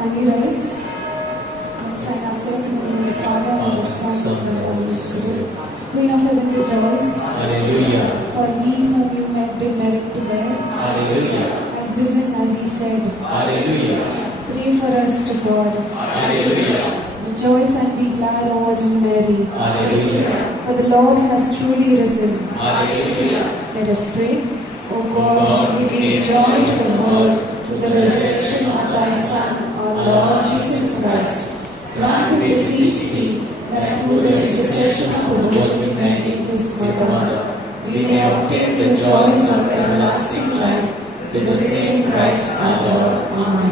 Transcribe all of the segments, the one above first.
Kindly rise. Let's sign ourselves in the name of the Father, and the Son, and the Holy Spirit. Queen of Heaven, rejoice. Hallelujah. For he whom you met did merit to bear. Hallelujah. Has risen as he said. Hallelujah. Pray for us to God. Hallelujah. Rejoice and be glad, O Virgin Mary. Hallelujah. For the Lord has truly risen. Hallelujah. Let us pray. O God, who gave joy to the world through the resurrection of thy Son, our Lord Jesus Christ, grant, we beseech thee, that through the intercession of the Virgin Mary, his mother, we may obtain the joys of everlasting life with the same Christ our Lord. Amen.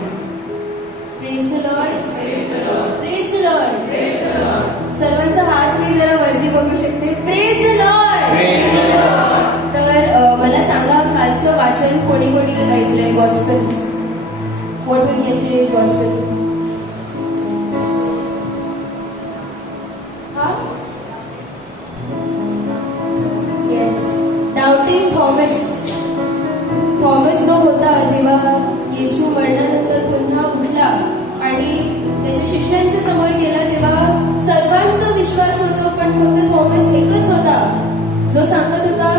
Praise the Lord. Praise the Lord. Praise the Lord. Praise the Lord. सर्वांचा हात मी जरा वरती बघू शकते. Praise the Lord. Praise the Lord. तर मला सांगा, कालचं वाचन कोणी कोणी ऐकलंय? Gospel. What was yesterday's gospel? Yes. Doubting Thomas. Thomas जो होता, जेव्हा येशू मरणानंतर पुन्हा उठला आणि त्याच्या शिष्यांच्या समोर गेला, तेव्हा सर्वांचा विश्वास होतो, पण फक्त थॉमस एकच होता जो सांगत होता,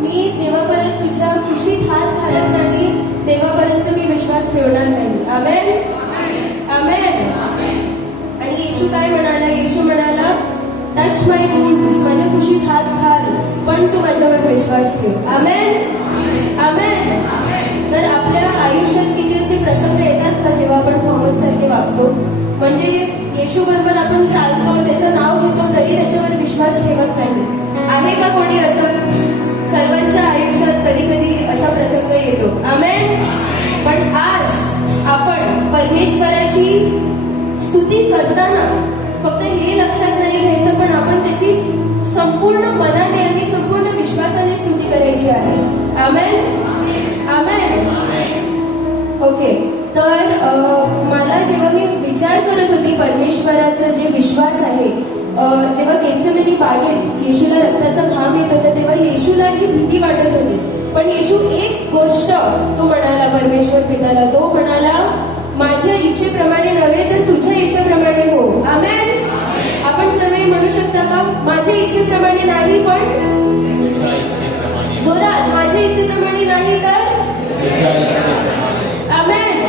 मी जेव्हापर्यंत तुझ्या कुशीत हात घालत नाही तेव्हापर्यंत मी विश्वास ठेवणार नाही. आमेन. आमेन. आणि येशू काय म्हणाला? येशू म्हणाला, टच माय वुंड्स, माझ्या कुशीत हात घाल, पण तू माझ्यावर विश्वास ठेव. आमेन. आमेन. तर आपल्या आयुष्यात किती असे प्रसंग येतात का जेव्हा आपण थॉमस सारखे वागतो? म्हणजे येशू बरोबर आपण चालतो, त्याचं नाव घेतो, तरी त्याच्यावर विश्वास ठेवत नाही. आहे का कोणी असं? सर्वांच्या आयुष्यात कधी कधी असा प्रसंग येतो. आमेन. पण आज आपण परमेश्वराची स्तुती करताना फक्त हे लक्षात नाही घ्यायचं, पण आपण त्याची संपूर्ण मनाने आणि संपूर्ण विश्वासाने स्तुती करायची आहे. आमेन. आमेन. ओके. तर मला जेव्हा मी विचार करत होती परमेश्वराचा जे विश्वास आहे, जेव्हा गेत्सेमनी बागेत येशूला रक्ताचा घाम येत होता, तेव्हा येशूलाही भीती वाटत होती, पण येशू एक गोष्ट तो म्हणाला परमेश्वर पिताला. तो म्हणाला, माझ्या इच्छेप्रमाणे नव्हे तर तुझ्या इच्छेप्रमाणे हो. आमेन. आपण सर्व म्हणू शकता का? माझ्या इच्छेप्रमाणे नाही, पण जोरात, माझ्या इच्छेप्रमाणे नाही तर आमेन.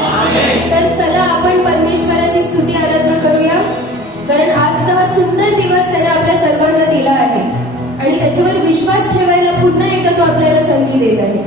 तर चला आपण परमेश्वराची स्तुती आराधना करूया, कारण आजचा हा सुंदर दिवस त्याने आपल्या सर्वांना दिला आहे आणि त्याच्यावर विश्वास ठेवायला पुन्हा एकदा तो आपल्याला संधी देत आहे.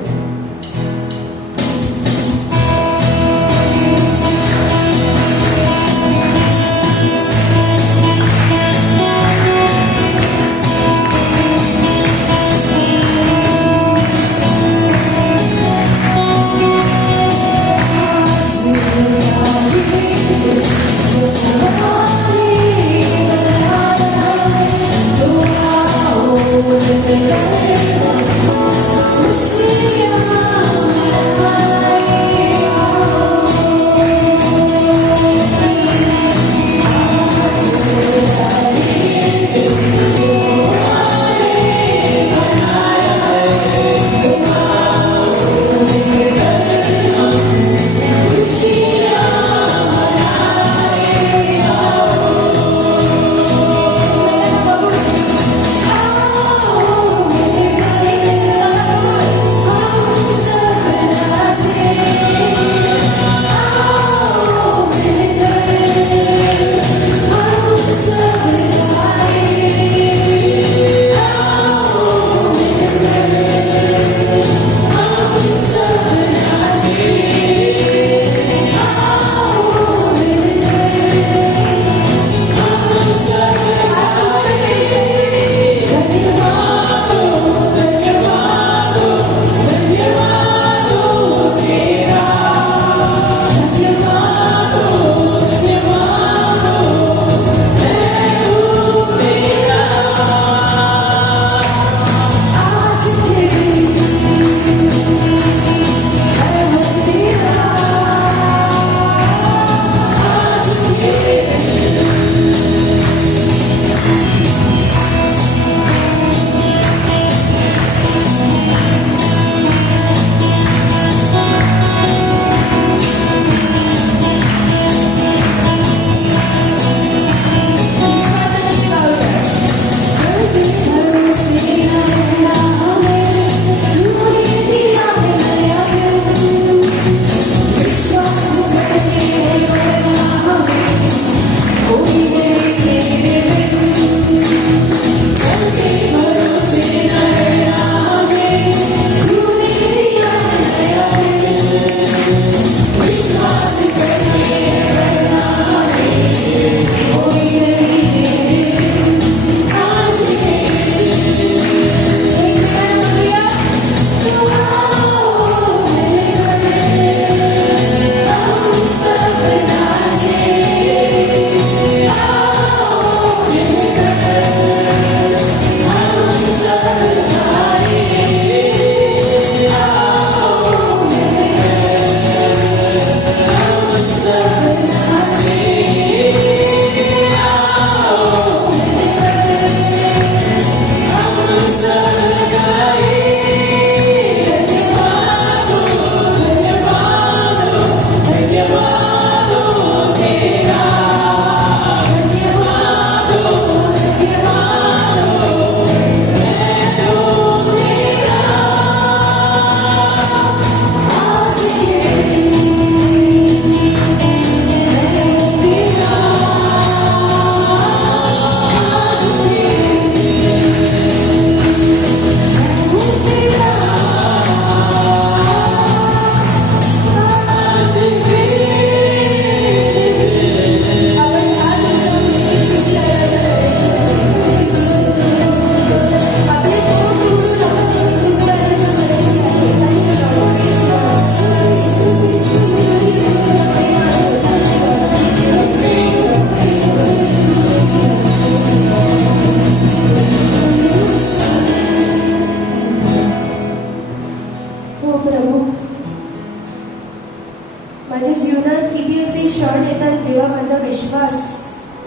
माझ्या जीवनात किती असे क्षण येतात जेव्हा माझा विश्वास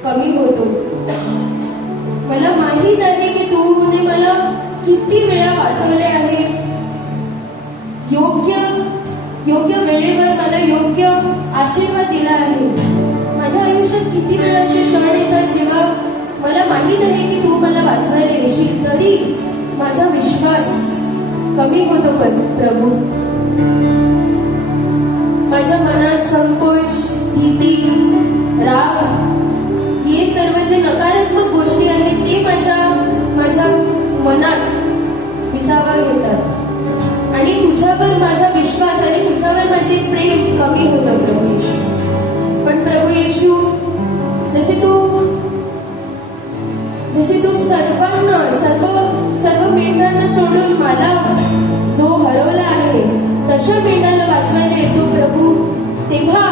कमी होतो. मला माहीत आहे की तूने मला किती वेळा वाचवले आहे. योग्य वेळेवर मला योग्य आशीर्वाद दिला आहे. माझ्या आयुष्यात किती वेळा असे क्षण येतात जेव्हा मला माहीत आहे की तू मला वाचवायला येशील, तरी माझा विश्वास कमी होतो. पण प्रभू, माझ्या मनात संकोच, भीती, राग, हे सर्व जे नकारात्मक गोष्टी आहेत ते माझ्या मनात विसावा घेतात आणि तुझ्यावर माझा विश्वास आणि तुझ्यावर माझे प्रेम कमी होतं प्रभू येशू. पण प्रभू येशू, जसे तू सर्व मेंढ्यांना सोडून मला जो हरवला आहे तशा मेंढ्याला वाचवायला येतो प्रभू, तेव्हा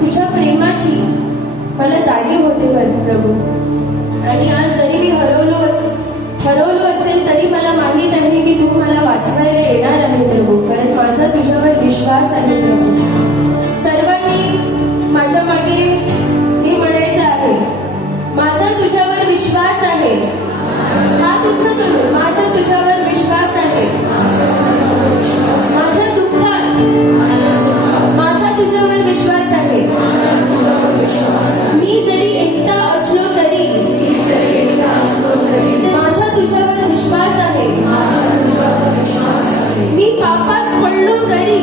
तुझ्या प्रेमाची मला जाणीव होते प्रभू. आणि आज जरी मी हरवलो असेल तरी मला माहीत आहे की तू मला वाचवायला येणार आहे प्रभू, कारण माझा तुझ्यावर विश्वास आहे प्रभू. सर्वांनी माझ्या मागे हे म्हणायचं आहे, माझा तुझ्यावर विश्वास आहे. हात उंच करून, माझा तुझ्यावर विश्वास आहे. माझ्या दुःखात माझा तुझ्यावर विश्वास आहे. मी जरी एकटा असलो तरी माझा तुझ्यावर विश्वास आहे. मी पापात पडलो तरी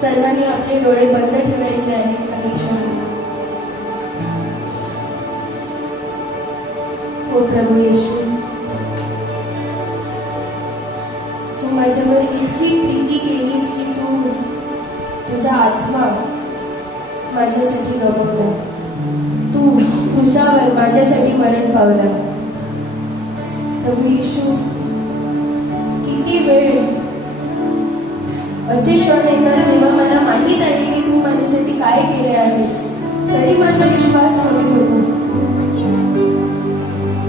सर्वांनी आपले डोळे बंद ठेवायचे आहेत काही क्षण. हो प्रभू येशू, तू माझ्यावर इतकी प्रीती केलीस की तू तुझा आत्मा माझ्यासाठी गमावला. तू क्रुसावर माझ्यासाठी मरण पावला. प्रभू येशू, किती वेळ असे क्षण येतात जेव्हा मला माहीत आहे की तू माझ्यासाठी काय केले आहेस, तरी माझा विश्वास कमी होतो.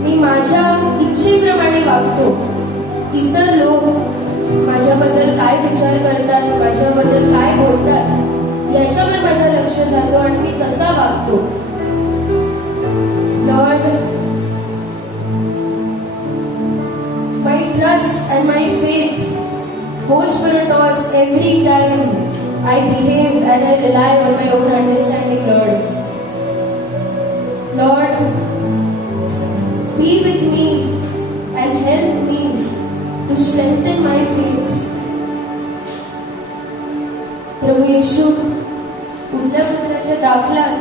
मी माझ्या इच्छेप्रमाणे वागतो. इतर लोक माझ्याबद्दल काय विचार करतात, माझ्याबद्दल काय बोलतात, याच्यावर माझं लक्ष जातो आणि मी तसा वागतो. Lord, my trust and my faith goes for a toss every time I behave and I rely on my own understanding, Lord. Lord, be with me and help me to strengthen my faith. प्रभू येशू, उठल्या पुत्राच्या दाखलात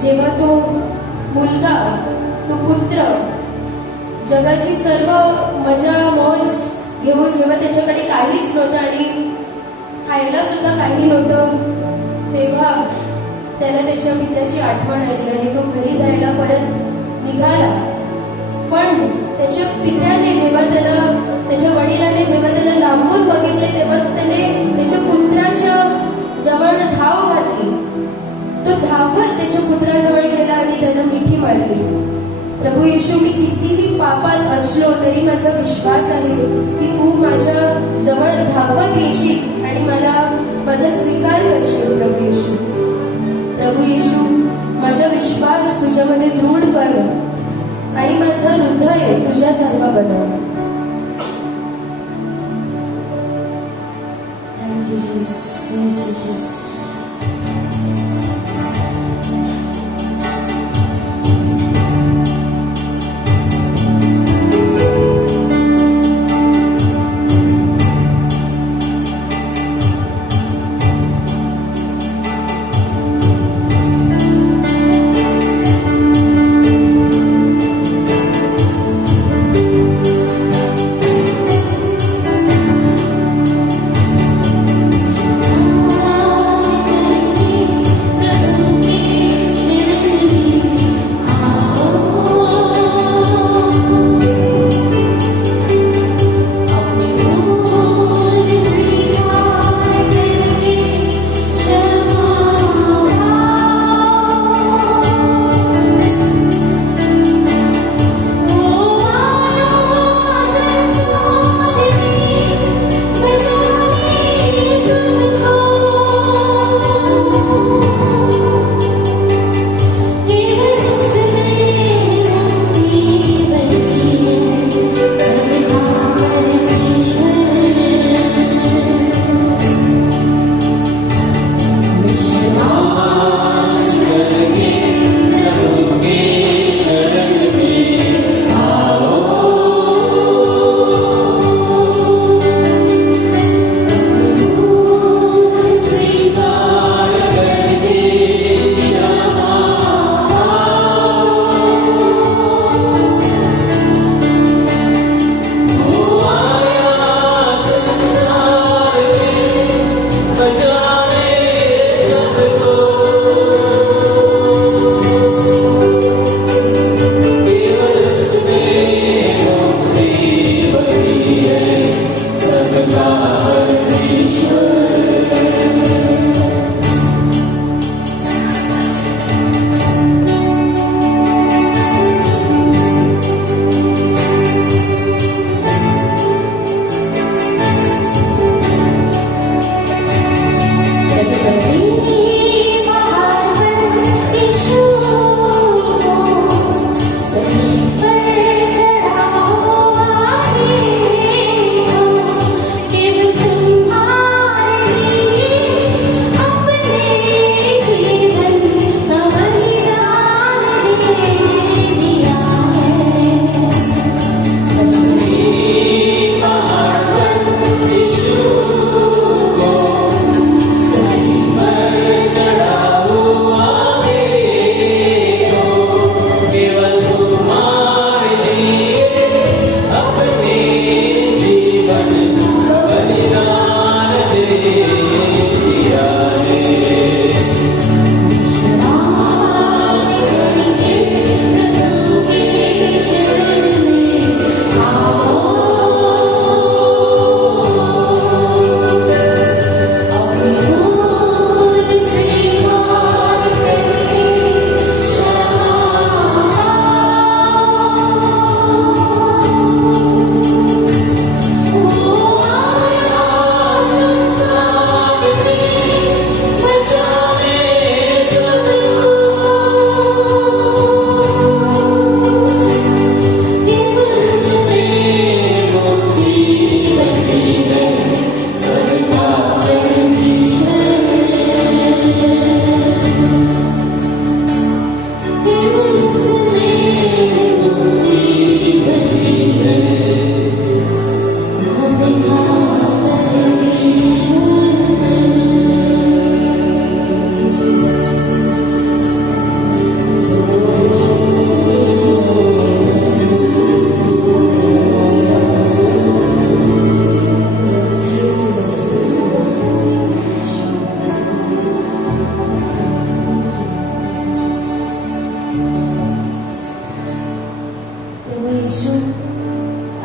जेव्हा तो मुलगा, तो पुत्र जगाची सर्व मजा मौज घेऊन जेव्हा त्याच्याकडे काहीच नव्हतं आणि खायला सुद्धा काही नव्हतं, तेव्हा त्याला त्याच्या पित्याची आठवण आली आणि तो घरी जायला परत निघाला. पण त्याच्या पित्याने जेव्हा त्याच्या वडिलाने जेव्हा त्याला लांबून बघितले तेव्हा त्याने त्याच्या पुत्राच्या जवळ धाव घातली. तो धावत त्याच्या पुत्राजवळ गेला आणि त्याला मिठी मारली. प्रभू येशू, मी कितीही पापात असलो तरी माझा विश्वास आहे की तू माझ्या जवळ धावत येशील आणि मला माझा स्वीकार करशील. प्रभू येशू, प्रभू येशू, माझा विश्वास तुझ्यामध्ये दृढ कर आणि माझं हृदय तुझ्यासारखं बनव. Thank you Jesus. Praise you Jesus.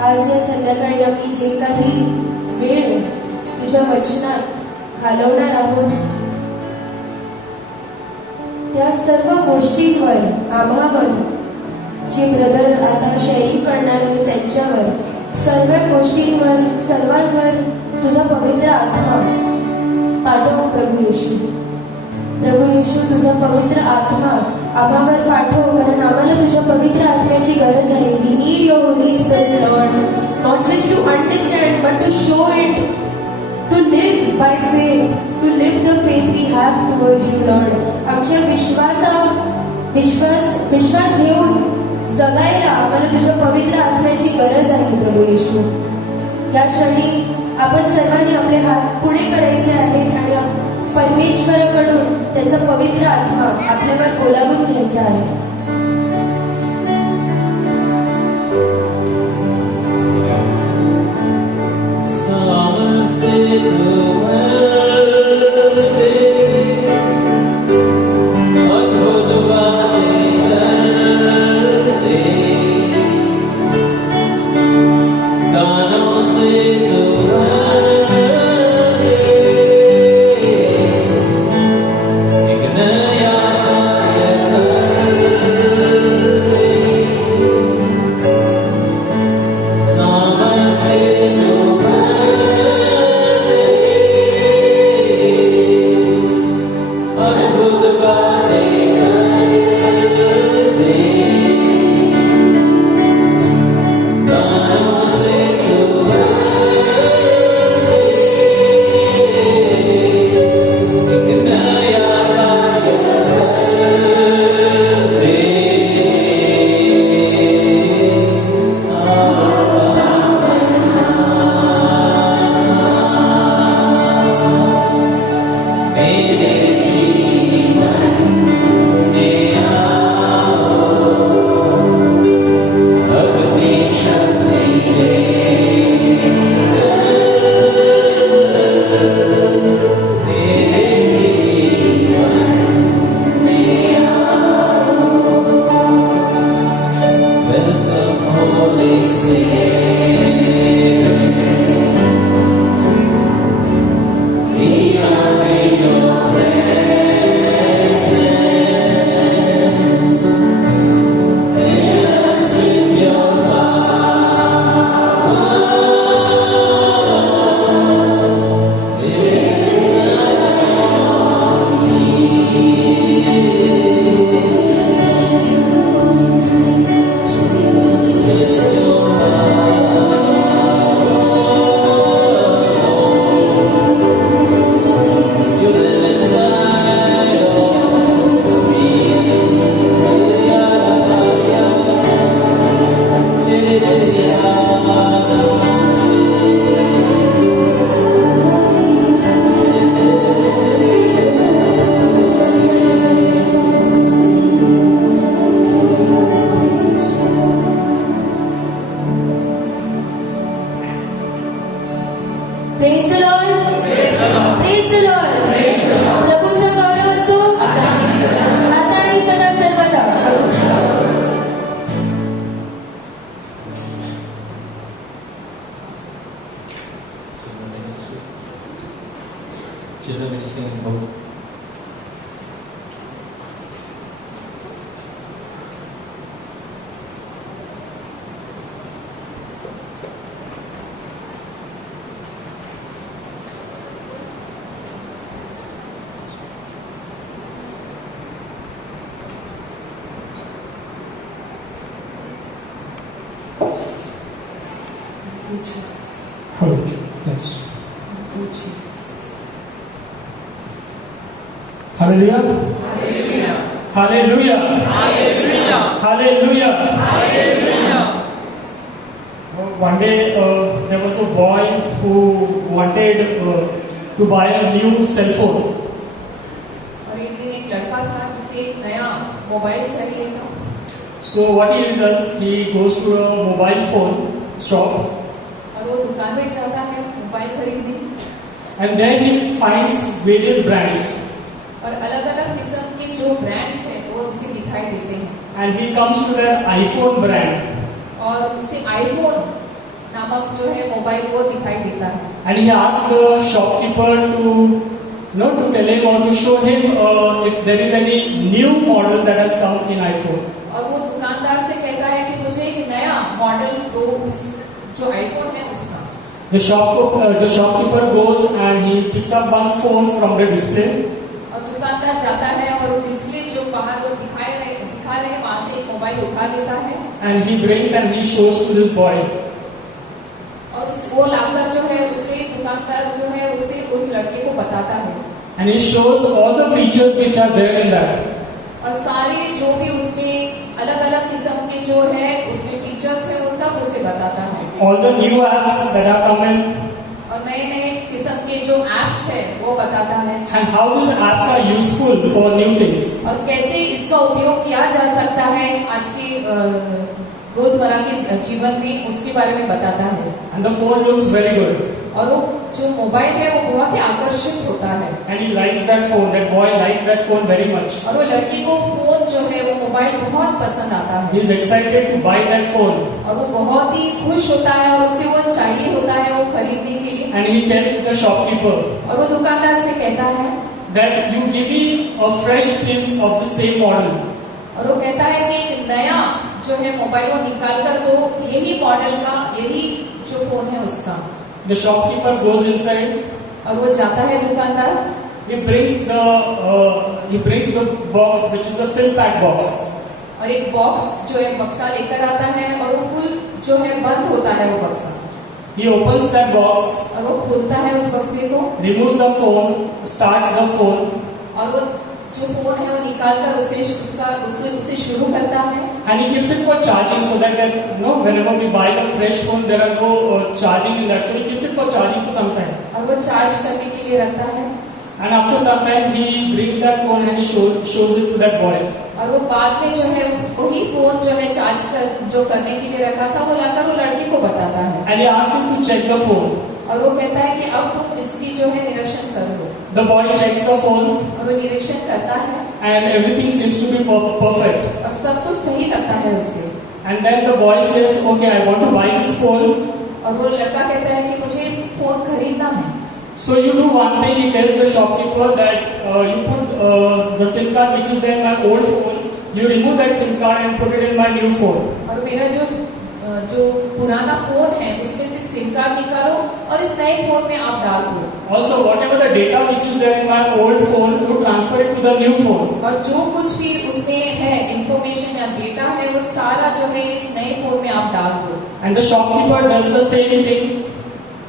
आज या संध्याकाळी आम्ही जे काही वेळ तुझ्या वचनात घालवणार आहोत त्या सर्व गोष्टींवर आम्हावर जे ब्रदर आता शेअरिंग करणार आहे त्यांच्यावर सर्व गोष्टींवर सर्वांवर तुझा पवित्र आत्मा पाठव प्रभू येशू. प्रभू येशू तुझा पवित्र आत्मा आम्हावर पाठव, कारण आम्हाला तुझ्या पवित्र आत्म्याची गरज आहे. We need your holy spirit Lord, not just to understand but to show it, to live by faith, to live the faith we have towards you Lord. आमच्या विश्वास घेऊन जगायला आम्हाला तुझ्या पवित्र आत्म्याची गरज आहे प्रभू येशू. या क्षणी आपण सर्वांनी आपले हात पुढे करायचे आहेत आणि परमेश्वराकडून त्याचा पवित्र आत्मा आपल्यावर बोलावून घ्यायचा आहे. Praise the Lord. Praise the Lord. प्रभूचा गौरव असो आता आणि सदा सर्वदा. Children ministry in both. Next. Hallelujah. Hallelujah. Hallelujah. Hallelujah. One day there was a boy who wanted to buy a new cell phone. और एक दिन एक लड़का था जिसे एक नया मोबाइल चाहिए था. So what he does, he goes to a mobile phone shop. और वो दुकान में जाता है मोबाइल खरीदने. And then he finds various brands. और अलग-अलग किस्म के जो ब्रांड्स हैं वो उसे दिखाई देते हैं. And he comes to the iPhone brand. और उसे आईफोन नामक जो है मोबाइल वो दिखाई देता है। And he asked the shopkeeper to tell him or to show him if there is any new model that has come in iPhone. और वो दुकानदार से कहता है कि मुझे एक नया मॉडल दो उस जो आईफोन है उसका। The shopkeeper goes and he picks up one phone from the display. और दुकानदार जाता है और वो डिस्प्ले जो बाहर वो दिखा रहे हैं वहां से एक मोबाइल उठा लेता है। And he brings and he shows to this boy. और वो लाकर जो है उसे दुकानदार जो है उसे उस लड़के को बताता है। And he shows all the features which are there in that. और सारे जो भी उसमें अलग-अलग किस्म के जो है उसमें फीचर्स है वो सब उसे बताता है। All the new apps that are coming. और नए-नए किस्म के जो एप्स है वो बताता है। And how those apps are useful for new things. और कैसे इसका उपयोग किया जा सकता है आज के रोजमर्रा के जीवन में उसके बारे में बताता है। And the phone looks very good. और वो जो मोबाइल है वो बहुत ही आकर्षित होता है। And he likes that phone. That boy likes that phone very much. और वो लड़के को फोन जो है वो मोबाइल बहुत पसंद आता है। He is excited to buy that phone. और वो बहुत ही खुश होता है और उसे वो चाहिए होता है वो खरीदने के लिए। And he tells the shopkeeper और वो दुकानदार से कहता है that you give me a fresh piece of the same model. और वो कहता है कि एक नया जो है मोबाइल वो निकाल कर दो यही मॉडल का यही जो फोन है उसका। The shopkeeper goes inside. और वो जाता है दुकानदार। He brings the box which is a silk pack box. और एक बॉक्स जो है बक्सा लेकर आता है और वो फुल जो है बंद होता है वो बक्सा। He opens that box. और वो खोलता है उस बक्से को। Removes the phone. Starts the phone. और वो जो फोन है वो निकाल कर उसे शुरू करता है। And he keeps it for charging so that whenever we buy the fresh phone there are no charging in that, so he keeps it for charging for some time. और वो चार्ज करने के लिए रखता है। And after some time he brings that phone and he shows it to that boy. और वो बाद में जो है वही फोन जो है जो करने के लिए रखा था वो लाकर वो लड़के को बताता है। And he asks him to check the phone. और वो कहता है कि अब तुम इसकी जो है निरीक्षण कर लो। The boy checks the phone. और वो निरीक्षण करता है। And everything seems to be perfect. और सब कुछ सही लगता है उससे। And then the boy says, "Okay, I want to buy this phone." और वो लड़का कहता है कि मुझे फोन खरीदना है। So you do one thing. He tells the shopkeeper that you put the SIM card which is there in my old phone. You remove that SIM card and put it in my new phone. और मेरा जो पुराना phone है उसमें से SIM card निकालो और इस नए फोन में आप डाल दो। Also, whatever the data which is there in my old phone, you transfer it to the new phone. और जो कुछ भी उसमें है इंफॉर्मेशन या डेटा है वो सारा जो है इस नए फोन में आप डाल दो। And the shopkeeper does the same thing.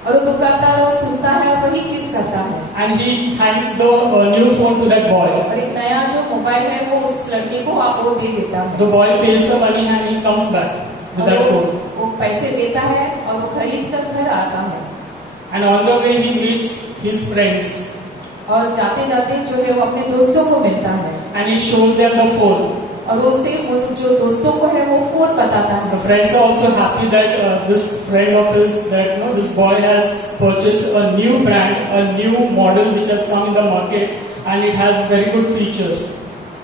और वो दुकानदार वो सुनता है और वही चीज करता है। And he hands the new phone to that boy. और एक नया जो मोबाइल है वो उस लड़के को वो दे देता है। The boy pays the money and he comes back with that phone. वो पैसे देता है और वो खरीद कर घर आता है। And on the way he meets his friends. और जाते जाते जो है वो अपने दोस्तों को मिलता है। And he shows them the phone. और वो उसे जो दोस्तों को है वो फोन बताता है। The friends are also happy that this friend of his, this boy has purchased a new brand, a new model which has come in the market, and it has very good features.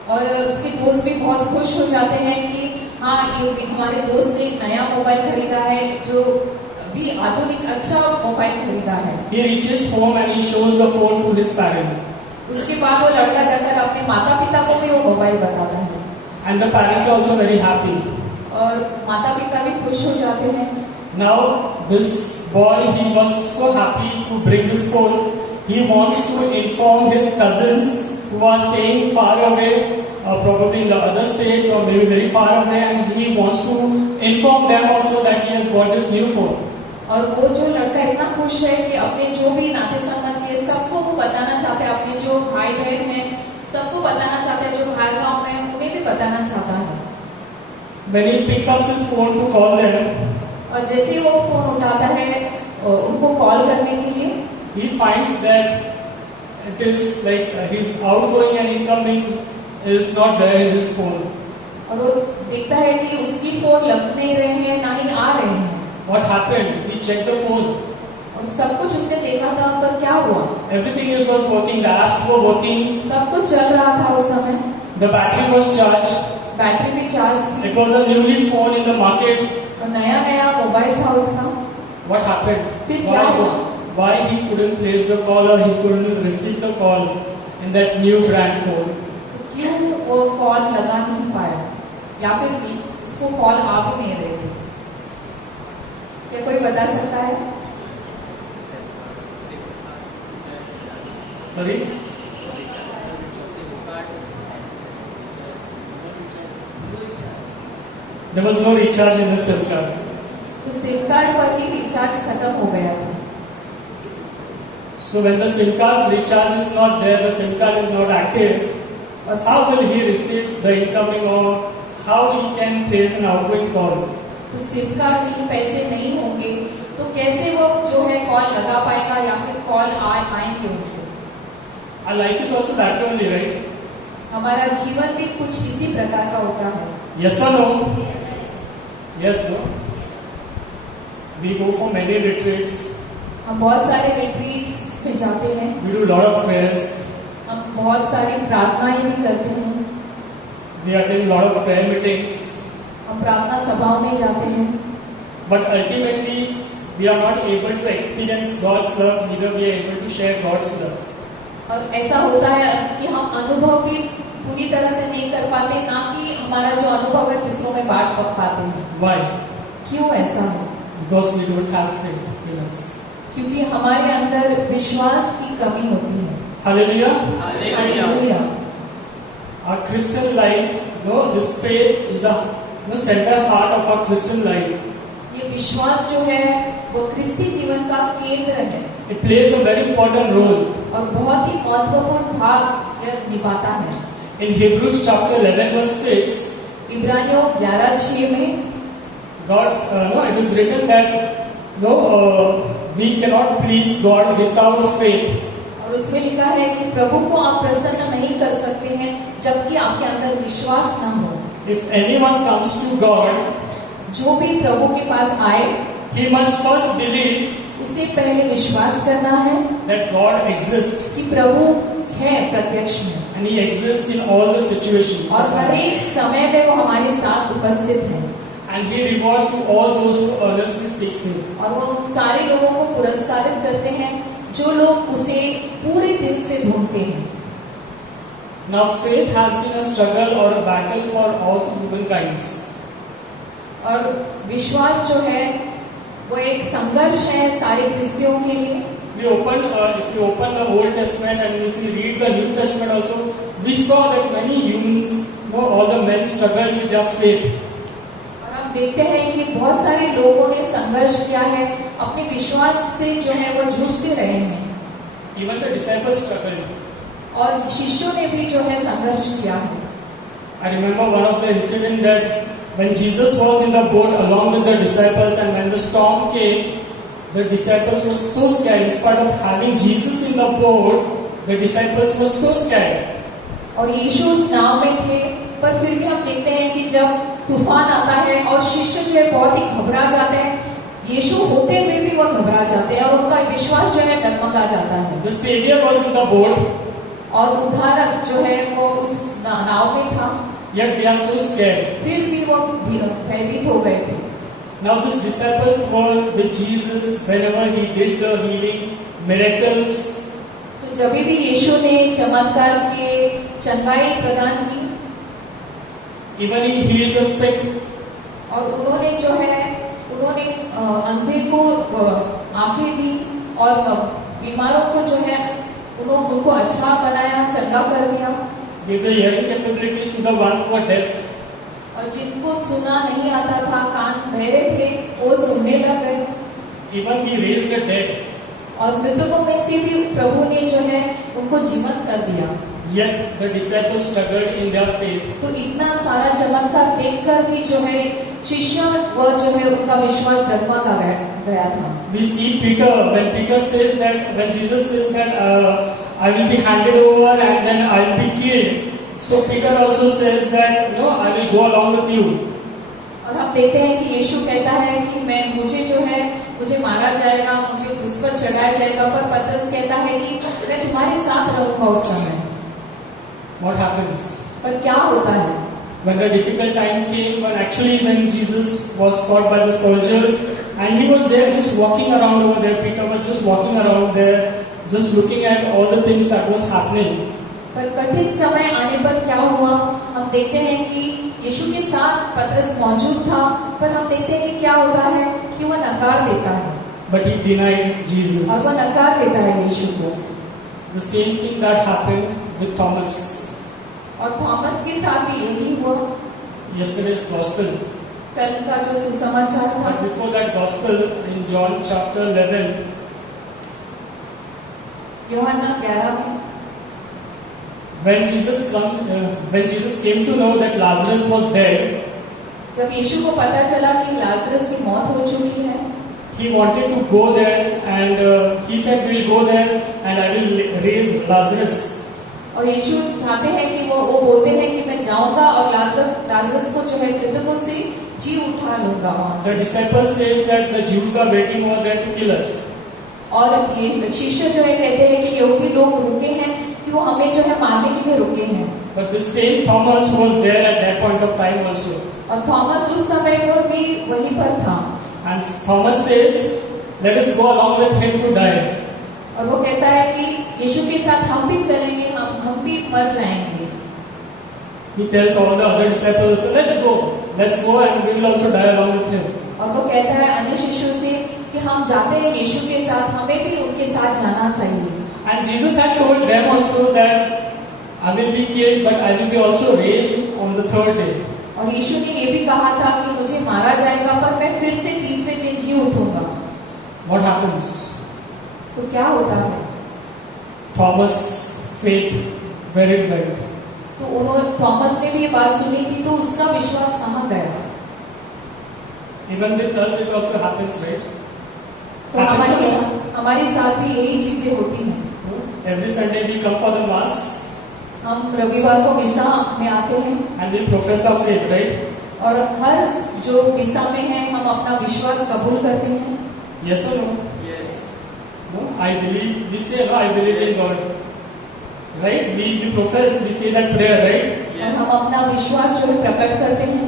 और उसके दोस्त भी बहुत खुश हो जाते हैं कि हाँ ये हमारे दोस्त ने एक नया मोबाइल खरीदा है जो भी आधुनिक अच्छा मोबाइल खरीदा है। He reaches home and he shows the phone to his parents. उसके बाद वो लड़का जाकर अपने माता पिता को भी वो मोबाइल बताता है। And the parents are also very happy. और माता पिता भी खुश हो जाते हैं। Now this boy, he was so happy to bring this phone. He wants to inform his cousins who are staying far away, probably in the other states or maybe very far away, and he wants to inform them also that he has bought this new phone. और वो जो लड़का इतना खुश है कि अपने जो भी नाते संबंधी है सबको वो बताना चाहता है, अपने जो भाई बहन हैं सबको बताना चाहता है, जो बाहर गांव में हैं उन्हें भी बताना चाहता है। When he picks up his phone to call them, और जैसे ही वो फोन उठाता है उनको कॉल करने के लिए, he finds that it is like his outgoing and incoming is not there in his phone. और वो देखता है कि उसकी फोन लग नहीं रहे हैं ना ही आ रहे हैं। What happened? He checked the phone. और सब कुछ उसने देखा था पर क्या हुआ? Everything was working. The apps were working. सब कुछ चल रहा था उस समय। The battery was charged. Battery भी चार्ज थी। It was a newly phone in the market. और नया नया मोबाइल था उसका। what happened? फिर क्या हुआ? Why he couldn't place the call or he couldn't receive the call in that new brand phone? तो क्यों वो कॉल लगा नहीं पाया या फिर उसको कॉल आ भी नहीं रहे थे? क्या कोई बता सकता है? Sorry? There was no recharge in the SIM card. तो सिम कार्ड पर ही रिचार्ज खत्म हो गया था। So when the SIM card's recharge is not there, the SIM card is not active, और how will he receive the incoming or how he can place an outgoing call? तो SIM card में पैसे नहीं होंगे तो कैसे वो जो है कॉल लगा पाएगा या फिर कॉल आएंगे उनको? Our life is also that way only, right? हमारा जीवन भी कुछ इसी प्रकार का होता है। Yes or no? Yes, no? We go for many retreats. हम बहुत सारे रिट्रीट्स में जाते हैं, We do a lot of prayers. हम बहुत सारी प्रार्थनाएं भी करते हैं, We attend a lot of prayer meetings. हम प्रार्थना सभाओं में जाते हैं, But ultimately, we are not able to experience God's love, neither we are able to share God's love. और ऐसा होता है कि हम अनुभव भी पूरी तरह से नहीं कर पाते, ना कि हमारा जो अनुभव है दूसरों में बांट पाते हैं। Why? क्यों ऐसा है? Because we don't have faith in us. क्योंकि हमारे अंदर विश्वास की कमी होती है। Hallelujah. Hallelujah. Our Christian life, this faith is a center heart of our Christian life. ये विश्वास जो है वो क्रिस्ती जीवन का केंद्र है It plays a very important role. और बहुत ही महत्वपूर्ण भाग यह निभाता है। In Hebrews chapter 11 verse 6, इब्रानियों 11:6 में it is written that we cannot please God without faith. और उसमें लिखा है कि प्रभु को आप प्रसन्न नहीं कर सकते हैं जबकि आपके अंदर विश्वास न हो। If anyone comes to God, जो भी प्रभु के पास आए he must first believe उसे पहले विश्वास करना है that God exists कि प्रभु है प्रत्यक्ष में and He exists in all the situations. और हर एक समय में वो हमारे साथ उपस्थित है And He rewards to all those who earnestly seek Him. और वो उन सारे लोगों को पुरस्कारित करते हैं जो लोग उसे पूरे दिल से ढूंढते हैं। Now faith has been a struggle or a battle for all humankind. और विश्वास जो है वो एक संघर्ष है सारे क्रिस्तियों के लिए। If you open the Old Testament and if you read the New Testament also, we saw that many humans, all the men struggled with their faith. और हम देखते हैं कि बहुत सारे लोगों ने संघर्ष किया है, अपने विश्वास से जो है वो जूझते रहे हैं। Even the disciples struggled. और शिष्यों ने भी जो है संघर्ष किया है। I remember one of the incident that when Jesus was in the boat along with the disciples and when the storm came, the disciples were so scared. In spite of having Jesus in the boat, the disciples were so scared. और यीशु उस नाव में थे, पर फिर भी हम देखते हैं कि जब तूफान आता है और शिष्य जो है बहुत ही घबरा जाते हैं, यीशु होते हुए भी वो घबरा जाते हैं और उनका विश्वास जो है डगमगा जाता है। The Savior was in the boat, और उद्धारक जो है वो उस नाव में था, yet they are so scared. फिर भी वो भयभीत हो गए थे। Now these disciples were with Jesus whenever He did the healing miracles. तो जब भी यीशु ने चमत्कार के चंगाई प्रदान की, Even He healed the sick. और उन्होंने जो है अंधे को आंखें दी और बीमारों को जो है उनको अच्छा बनाया, चंगा कर दिया। Gave the hearing capabilities to the one who were deaf. और जिनको सुना नहीं आता था, कान बहरे थे, वो सुनने लग गए। Even He raised the dead. और मृतकों में से भी प्रभु ने जो है उनको जीवंत कर दिया। Yet the disciples struggled in their faith. तो इतना सारा चमत्कार देखकर भी जो है शिष्य वो जो है उनका विश्वास डगमगा गया था। We see Peter when Jesus says that I will be handed over and then I will be killed. So Peter also says that I will go along with you. और हम देखते हैं कि यीशु कहता है कि मुझे मारा जाएगा, मुझे क्रूस पर चढ़ाया जाएगा, पर पतरस कहता है कि मैं तुम्हारे साथ रहूंगा उस समय। What happens? पर क्या होता है? When the difficult time came, when Jesus was caught by the soldiers, and he was there just walking around over there. Peter was just walking around there, just looking at all the things that was happening. पर कठिन समय आने पर क्या हुआ, हम देखते हैं कि यीशु के साथ पतरस मौजूद था, पर हम देखते हैं कि क्या होता है कि वह नकार देता है, But he denied Jesus. और वह नकार देता है यीशु को। The same thing that happened with Thomas. और थॉमस के साथ भी यही हुआ। Yesterday's gospel. कल का जो सुसमाचार था, But before that gospel, in John chapter 11, यूहन्ना 11 में, when Jesus came to know that Lazarus was dead, जब यीशु को पता चला कि लाजरस की मौत हो चुकी है, he wanted to go there, and he said, "We'll go there, and I will raise Lazarus." और यीशु चाहते हैं कि वो बोलते हैं कि मैं जाऊंगा और लाजरस को जो है मृतकों से जी उठा लूंगा वहां The से। disciple says that the Jews are waiting over there to kill us. और ये शिष्य जो है कहते हैं कि यहूदी लोग रुके हैं कि वो हमें जो है मारने के लिए रुके हैं। But the same Thomas who was there at that point of time also. और थॉमस उस समय पर भी वहीं पर था, And Thomas says, "Let us go along with him to die." और वो कहता है कि यीशु के साथ हम भी चलेंगे, हम भी मर जाएंगे। He tells all the other disciples, "So let's go, and we will also die along with him." और वो कहता है अन्य शिष्यों से कि हम जाते हैं यीशु के साथ, हमें भी उनके साथ जाना चाहिए। And Jesus had told them also that I will be killed, but I will be also raised on the third day. और यीशु ने ये भी कहा था कि मुझे मारा जाएगा, पर मैं फिर से तीसरे दिन जी उठूंगा। What happens? तो क्या होता है? Thomas' faith, where it went. तो थॉमस ने भी ये बात सुनी थी, तो उसका विश्वास कहाँ गया? Even with us, it also happens, right? तो हमारे साथ भी यही चीजें होती हैं। Every Sunday we come for the mass हम रविवार को मिसा में आते हैं and we profess our faith, right? और हर जो मिसा में है हम अपना विश्वास कबूल करते हैं। Yes or no? Yes. No, I believe. We say, "No, I believe in God." Right? We profess. We say that prayer, right? और हम अपना विश्वास जो है प्रकट करते हैं।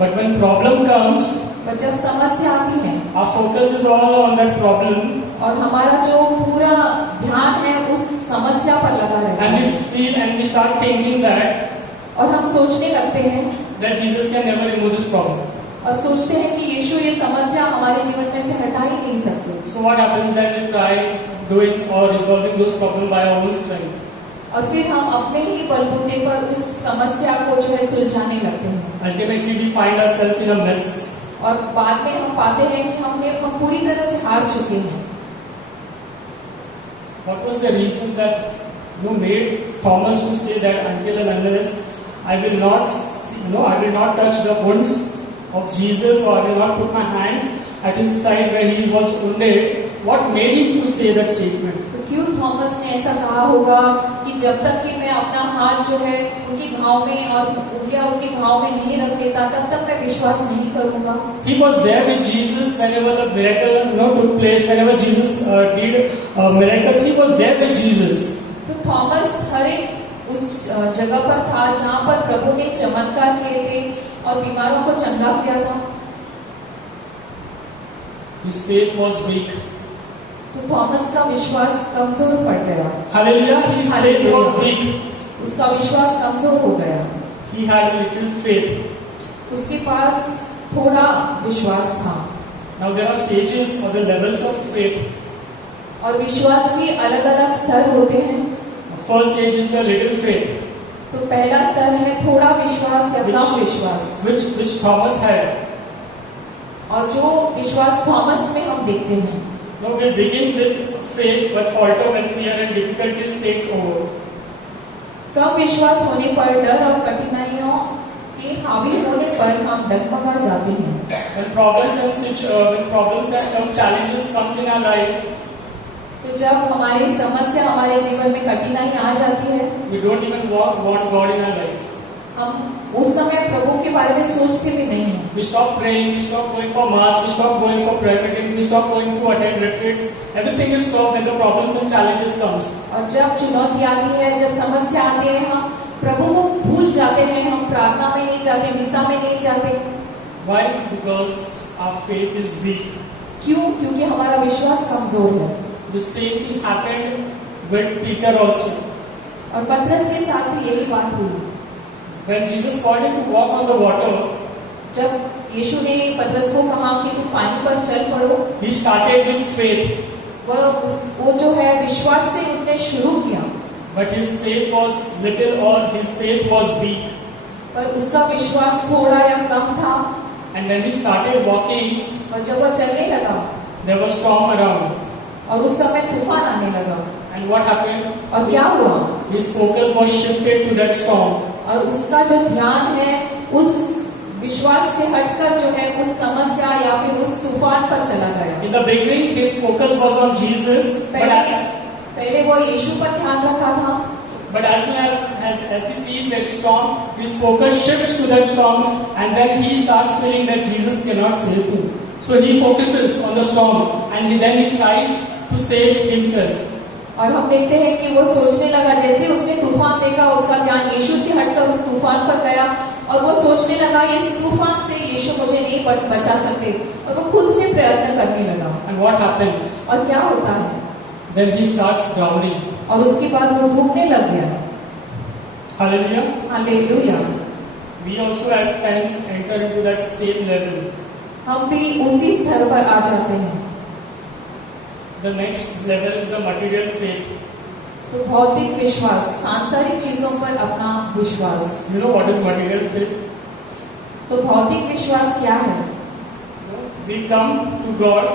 But when problem comes, पर जब समस्या आती है our focus is all on that problem, और हमारा जो पूरा ध्यान है उस समस्या पर लगा रहता and है, we start thinking that और हम सोचने लगते हैं Jesus can never remove this problem. और सोचते हैं कि यीशु ये समस्या हमारे जीवन में से हटा ही नहीं सकते। So what happens then? We try doing or resolving those problems by our own strength. और फिर हम अपने ही बलबूते पर उस समस्या को जो है सुलझाने लगते हैं, Ultimately, we find ourselves in a mess. और बाद में हम पाते हैं कि हम पूरी तरह से हार चुके हैं। What was the reason that made Thomas to say that until and unless I will not touch the wounds of Jesus, or I will not put my hands at his side where he was wounded? What made him to say that statement? तो क्यों Thomas ने ऐसा कहा होगा कि जब तक कि मैं अपना हाथ जो है उनके घाव में और उंगलियां उसके घाव में नहीं रख देता, तब तक मैं विश्वास नहीं करूंगा। He was there with Jesus whenever the miracle took place. Whenever Jesus did miracles, he was there with Jesus. तो थॉमस हर एक उस जगह पर था जहाँ पर प्रभु ने चमत्कार किए थे और बीमारों को चंगा किया था। His faith was weak. तो थॉमस का विश्वास कमजोर पड़ गया। Hallelujah. His faith was weak. उसका विश्वास कमजोर हो गया। He had little faith. उसके पास थोड़ा विश्वास था। Now there are stages or the levels of faith. और विश्वास के अलग-अलग स्तर होते हैं। The first stage is the little faith, तो पहला स्तर है थोड़ा विश्वास या कम विश्वास, which Thomas had. और जो विश्वास थॉमस में हम देखते हैं। Now we begin with faith but falter when fear and difficulties take over. कम विश्वास होने पर डर और कठिनाइयों के हावी होने पर हम डगमगा जाते हैं। When problems and tough challenges comes in our life, तो जब हमारी समस्या हमारे जीवन में कठिनाई आ जाती है, we don't even want God in our life. हम उस समय प्रभु के बारे में सोचते भी नहीं हैं। We stop praying, we stop going for mass, we stop going for prayer meetings, we stop going to attend retreats. Everything is stopped when the problems and challenges comes. और जब चुनौती आती है, जब समस्या आती है, हम प्रभु को भूल जाते हैं, हम प्रार्थना में नहीं जाते, मिसा में नहीं जाते। Why? Because our faith is weak. क्यों? क्योंकि हमारा विश्वास कमजोर है। The same thing happened with Peter also. और पतरस के साथ भी यही बात हुई। When Jesus called him to walk on the water, जब यीशु ने पतरस को कहा कि तुम पानी पर चल पड़ो, he started with faith, वो जो है विश्वास से उसने शुरू किया, but his faith was little or his faith was weak. पर उसका विश्वास थोड़ा या कम था। And when he started walking, और जब वो चलने लगा there was storm around. और उस समय तूफान आने लगा, And what happened? और क्या हुआ? His focus was shifted to that storm. और उसका जो ध्यान है उस विश्वास से हटकर जो है उस समस्या या फिर उस तूफान पर चला गया। In the beginning, his focus was on Jesus, पहले वो यीशु पर ध्यान रखा था, but as soon as he sees that storm, his focus shifts to that storm, and then he starts feeling that Jesus cannot save him. So he focuses on the storm, and then he tries to save himself. और हम देखते हैं कि वो सोचने लगा, जैसे उसने तूफान देखा उसका ध्यान यीशु से हटकर उस तूफान पर गया और वो सोचने लगा इस तूफान से यीशु मुझे नहीं बचा सकते, और वो खुद से प्रयत्न करने लगा। And what happens? और क्या होता है? Then he starts drowning. और उसके बाद वो डूबने लग गया। Hallelujah. Hallelujah. We also at times enter into that same level. हम भी उसी स्तर पर आ जाते हैं। The next level is the material faith. तो भौतिक विश्वास, सांसारिक चीजों पर अपना विश्वास। You know what is material faith? तो भौतिक विश्वास क्या है? We come to God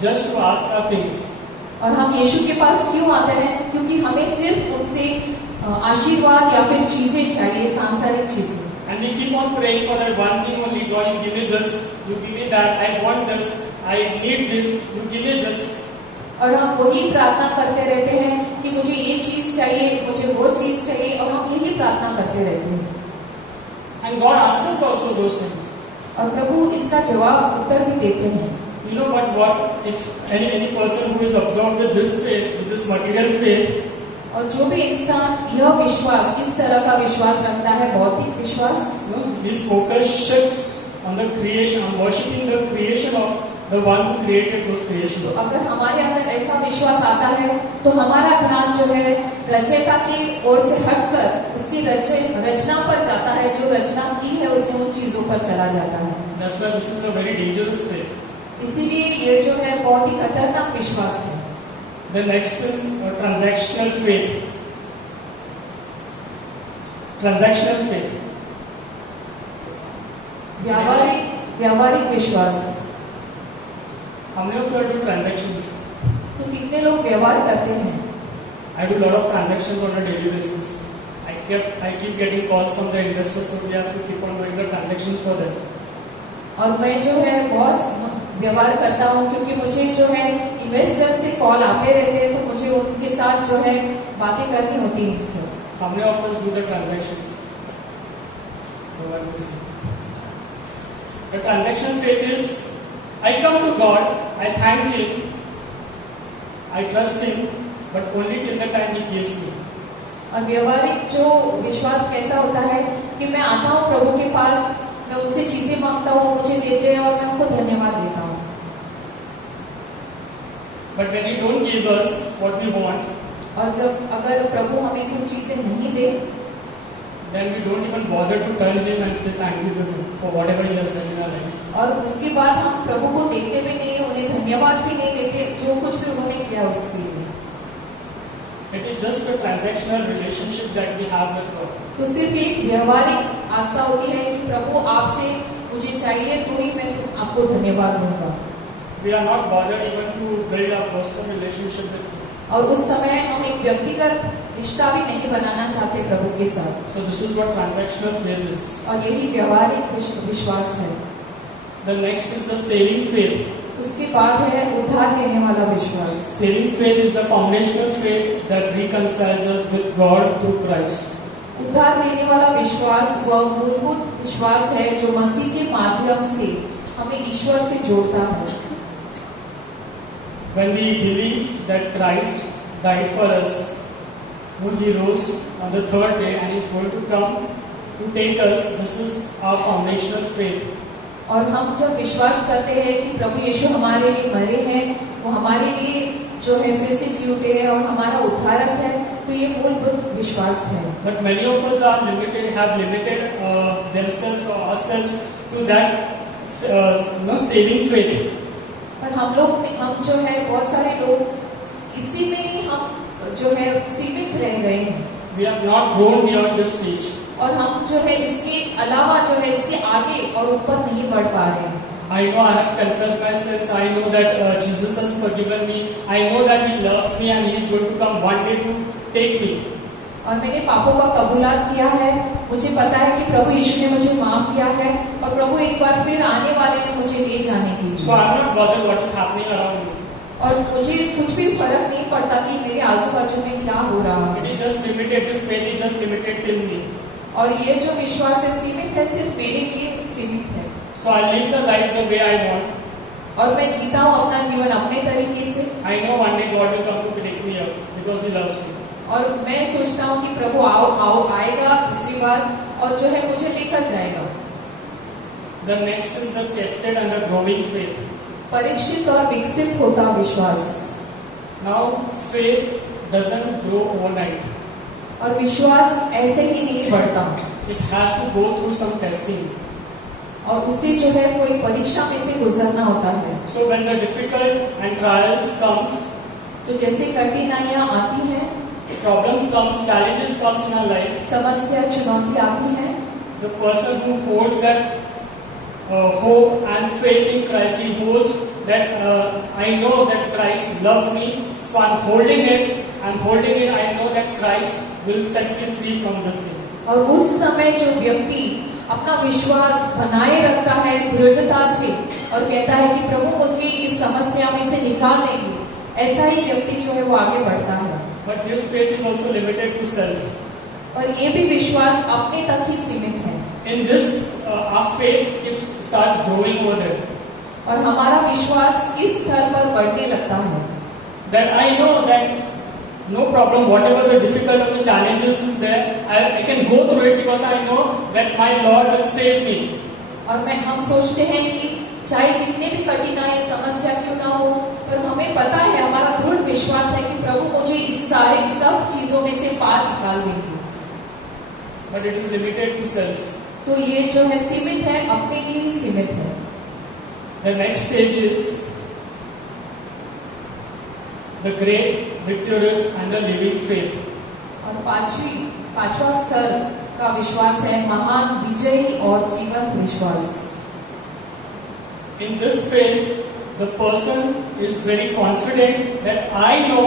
just to ask our things. और हम यीशु के पास क्यों आते हैं? क्योंकि हमें सिर्फ उनसे आशीर्वाद या फिर चीजें चाहिए, सांसारिक चीजें। And we keep on praying for that one thing only. God, you give me this, you give me that, I want this, I need this, you give me this. और हम वही प्रार्थना करते रहते हैं कि मुझे ये चीज चाहिए, मुझे वो चीज चाहिए, और हम यही प्रार्थना करते रहते हैं। And God answers also those things. और प्रभु इसका जवाब उत्तर भी देते हैं। You know, but what if any person who is absorbed with this faith, with this material faith, और जो भी इंसान यह विश्वास, इस तरह का विश्वास रखता है, भौतिक विश्वास, his focus shifts on the creation, on worshiping the creation of the one who created those creations. तो अगर हमारे अंदर ऐसा विश्वास आता है तो हमारा ध्यान जो है रचयिता की ओर से हटकर उसकी रचना पर जाता है, जो रचना की है उसने उन चीजों पर चला जाता है। That's why this is a very dangerous faith. इसीलिए ये जो है बहुत ही खतरनाक विश्वास है। The next is transactional faith. Transactional faith. व्यावहारिक विश्वास। How many of you do transactions? तो कितने लोग व्यवहार करते हैं? I do a lot of transactions on a daily basis. I keep getting calls from the investors, so we have to keep on doing the transactions for them. और मैं जो है बहुत व्यवहार करता हूँ क्योंकि मुझे जो है इन्वेस्टर से कॉल आते रहते हैं, तो मुझे उनके साथ जो है बातें करनी होती है इनसे। How many of us do the transactions? No one will say. The transactional faith is, I come to God, I thank Him, I trust Him, but only till the time He gives me. और व्यवहारिक जो विश्वास कैसा होता है कि मैं आता हूँ प्रभु के पास, मैं उनसे चीजें मांगता हूँ, मुझे देते हैं और मैं उनको धन्यवाद देता हूँ। But when He don't give us what we want, और जब अगर प्रभु हमें कुछ चीजें नहीं दे, then we don't even bother to turn Him and say thank you to Him for whatever He has done in our life. और उसके बाद हम प्रभु को देते भी नहीं, उन्हें धन्यवाद भी नहीं देते जो कुछ भी उन्होंने किया उसके लिए। It is just a transactional relationship that we have with God. तो सिर्फ एक व्यवहारिक आस्था होती है कि प्रभु आपसे मुझे चाहिए तो ही मैं आपको धन्यवाद दूंगा। We are not bothered even to build a personal relationship with Him. और उस समय हम एक व्यक्तिगत रिश्ता भी नहीं बनाना चाहते प्रभु के साथ। So this is what transactional faith is. और यही व्यवहारिक विश्वास है। The next is the saving faith. उसके बाद है उद्धार देने वाला विश्वास। Saving faith is the foundational faith that reconciles us with God through Christ. उद्धार देने वाला विश्वास वह मूलभूत विश्वास है जो मसीह के माध्यम से हमें ईश्वर से जोड़ता है। When we believe that Christ died for us, He rose on the third day and is going to come to take us, this is our foundational faith. और हम जब विश्वास करते हैं कि प्रभु यीशु हमारे लिए मरे हैं, वो हमारे लिए जो है फिर से जी उठे हैं और हमारा उद्धारक है, तो ये मूलभूत विश्वास है। But many of us are limited, have limited themselves or ourselves to that saving faith. पर हम जो है बहुत सारे लोग इसी में ही हम जो है सीमित रह गए हैं। We have not grown beyond this stage. और हम जो है इसके अलावा जो है इसके आगे और ऊपर नहीं बढ़ पा रहे हैं। I know I have confessed my sins. I know that Jesus has forgiven me. I know that He loves me and He is going to come one day to take me. और मैंने पापों का कबूलात किया है, मुझे पता है कि प्रभु यीशु ने मुझे माफ किया है और प्रभु एक बार फिर आने वाले हैं मुझे ले जाने के लिए। So I am not bothered what is happening around me. और मुझे कुछ भी फर्क नहीं पड़ता कि मेरे आजू बाजू में क्या हो रहा है। It is just limited. This faith is just limited till me. और ये जो विश्वास है सीमित है, सिर्फ मेरे लिए सीमित है। So I live the life the way I want. और मैं जीता हूँ अपना जीवन अपने तरीके से। I know one day God will come to pick me up because He loves me. और मैं सोचता हूँ कि प्रभु आएगा दूसरी बार और जो है मुझे लेकर जाएगा। The next is the tested and the growing faith. Parikshit और विकसित होता विश्वास। Now faith doesn't grow overnight. और विश्वास ऐसे ही नहीं बढ़ता। It has to go through some testing. और उसे जो है कोई परीक्षा में से गुजरना होता है। So when the difficult and trials comes, तो जैसे कठिनाइयाँ आती हैं, problems comes, challenges comes in our life, समस्या चुनौती आती है, the person who holds that hope and faith in Christ, he holds that I know that Christ loves me, so I'm holding it. I know that Christ will set me free from this thing. और उस समय जो व्यक्ति अपना विश्वास बनाए रखता है दृढ़ता से और कहता है कि प्रभु मुझे इस समस्या में से निकाल लेंगे, ऐसा ही व्यक्ति जो है वो आगे बढ़ता है। But this faith is also limited to self. और ये भी विश्वास अपने तक ही सीमित है। In this, our faith starts growing over there. और हमारा विश्वास इस स्तर पर बढ़ने लगता है। That I know that no problem, whatever the difficult or the challenges is there, I can go through it because I know that my Lord will save me. और हम सोचते हैं कि चाहे कितने भी कठिनाई समस्या क्यों ना हो, पर हमें पता है, हमारा दृढ़ विश्वास है कि प्रभु मुझे इस सारे सब चीजों में से पार निकाल देंगे। But it is limited to self. तो ये जो है सीमित है, अपने लिए ही सीमित है। The next stage is the great, victorious and the living faith. और पांचवा स्तर का विश्वास है महान, विजयी और जीवंत विश्वास। In this faith, the person is very confident that I know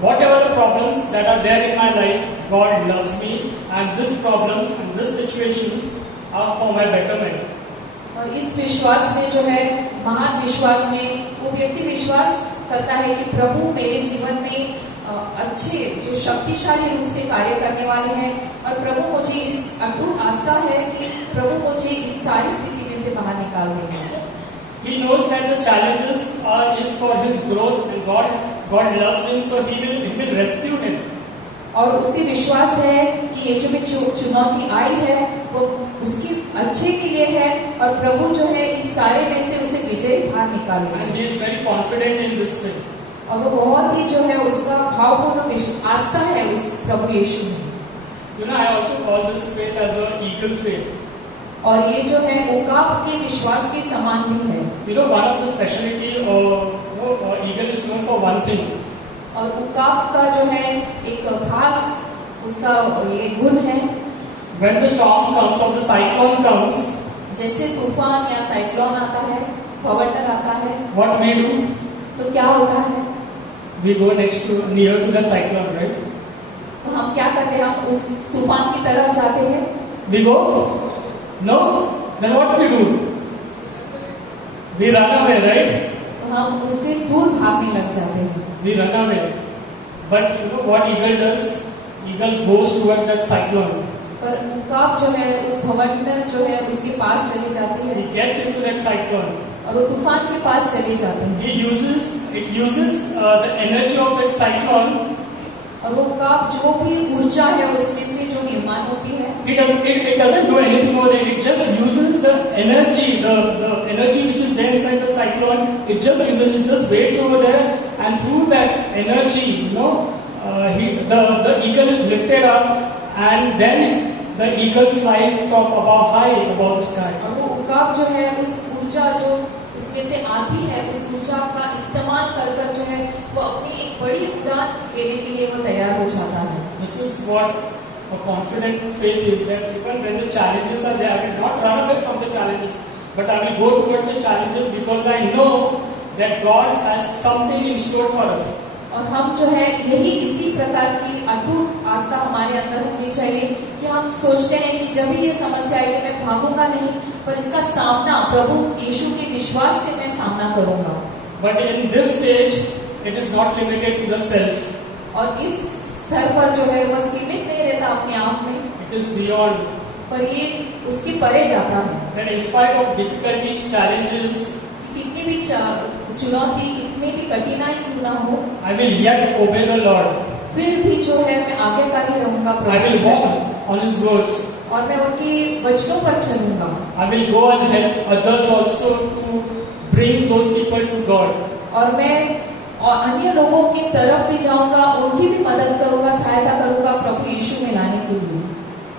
whatever the problems that are there in my life, God loves me and these problems and these situations are for my betterment. और इस विश्वास में जो है महान विश्वास में वो व्यक्ति विश्वास करता है कि प्रभु मेरे जीवन में अच्छे जो शक्तिशाली रूप से कार्य करने वाले हैं और प्रभु मुझे इस अटूट आस्था है कि प्रभु मुझे इस सारी स्थिति में से बाहर निकाल देंगे। He knows that the challenges is for his growth and God loves him, so he will rescue him. और उसी विश्वास है कि ये जो भी चुनौती आई है वो उसकी अच्छे के लिए है और प्रभु जो है इस सारे में से उसे विजय बाहर निकालेगा। And he is very confident in this thing. और वो बहुत ही जो है उसका भावपूर्ण आस्था है उस प्रभु यीशु में। You know, I also call this faith as an eagle faith. और ये जो है उकाब के विश्वास के समान भी है। You know, one of the specialty eagle is known for one thing. और उकाब का जो है एक खास उसका ये गुण है। When the storm comes or the cyclone comes, जैसे तूफान या साइक्लोन आता है, बवंडर आता है, what we do? तो क्या होता है? We go near to the cyclone, right? तो हम क्या करते हैं? हम उस तूफान की तरफ जाते हैं। We go? No. Then what we do? We run away, right? तो हम उससे दूर भागने लग जाते हैं। We run away. But you know what eagle does? Eagle goes towards that cyclone. पर उकाब जो है उस भवंडर जो है उसके पास चले जाते हैं। He gets into that cyclone. और वो तूफान के पास चले जाते हैं। It uses the energy of that cyclone और वो उकाब जो भी ऊर्जा है उसमें से जो निर्माण होती है, it doesn't do anything over there. It just uses the energy, the energy which is there inside the cyclone. It just waits over there, and through that energy, the eagle is lifted up, and then the eagle flies from above high above the sky. और वो उकाब जो है उस ऊर्जा जो उसमें से आती है, उस ऊर्जा का इस्तेमाल कर कर जो है वो अपनी एक बड़ी उड़ान लेने के लिए वो तैयार हो जाता है। This is what a confident faith is, that even when the challenges are there, I will not run away from the challenges, but I will go towards the challenges because I know that God has something in store for us. और हम जो है यही इसी प्रकार की अटूट आस्था हमारे अंदर होनी चाहिए कि हम सोचते हैं कि जब भी ये समस्या आएगी मैं भागूंगा नहीं, पर इसका सामना प्रभु यीशु के विश्वास से मैं सामना करूंगा। But in this stage, it is not limited to the self. और इस स्तर पर जो है वह सीमित नहीं रहता अपने आप में, It is beyond. पर ये उसके परे जाता है। That in spite of difficulties, challenges, कि कितनी भी चुनौती, कितनी भी कठिनाई क्यों ना हो, I will yet obey the Lord. फिर भी जो है मैं आज्ञाकारी रहूंगा I will Prabhu walk on His words. और मैं उनके वचनों पर चलूंगा। I will go and help others also to bring those people to God. और मैं अन्य लोगों की तरफ भी जाऊंगा, उनकी भी मदद करूंगा, सहायता करूंगा प्रभु यीशु में लाने के लिए।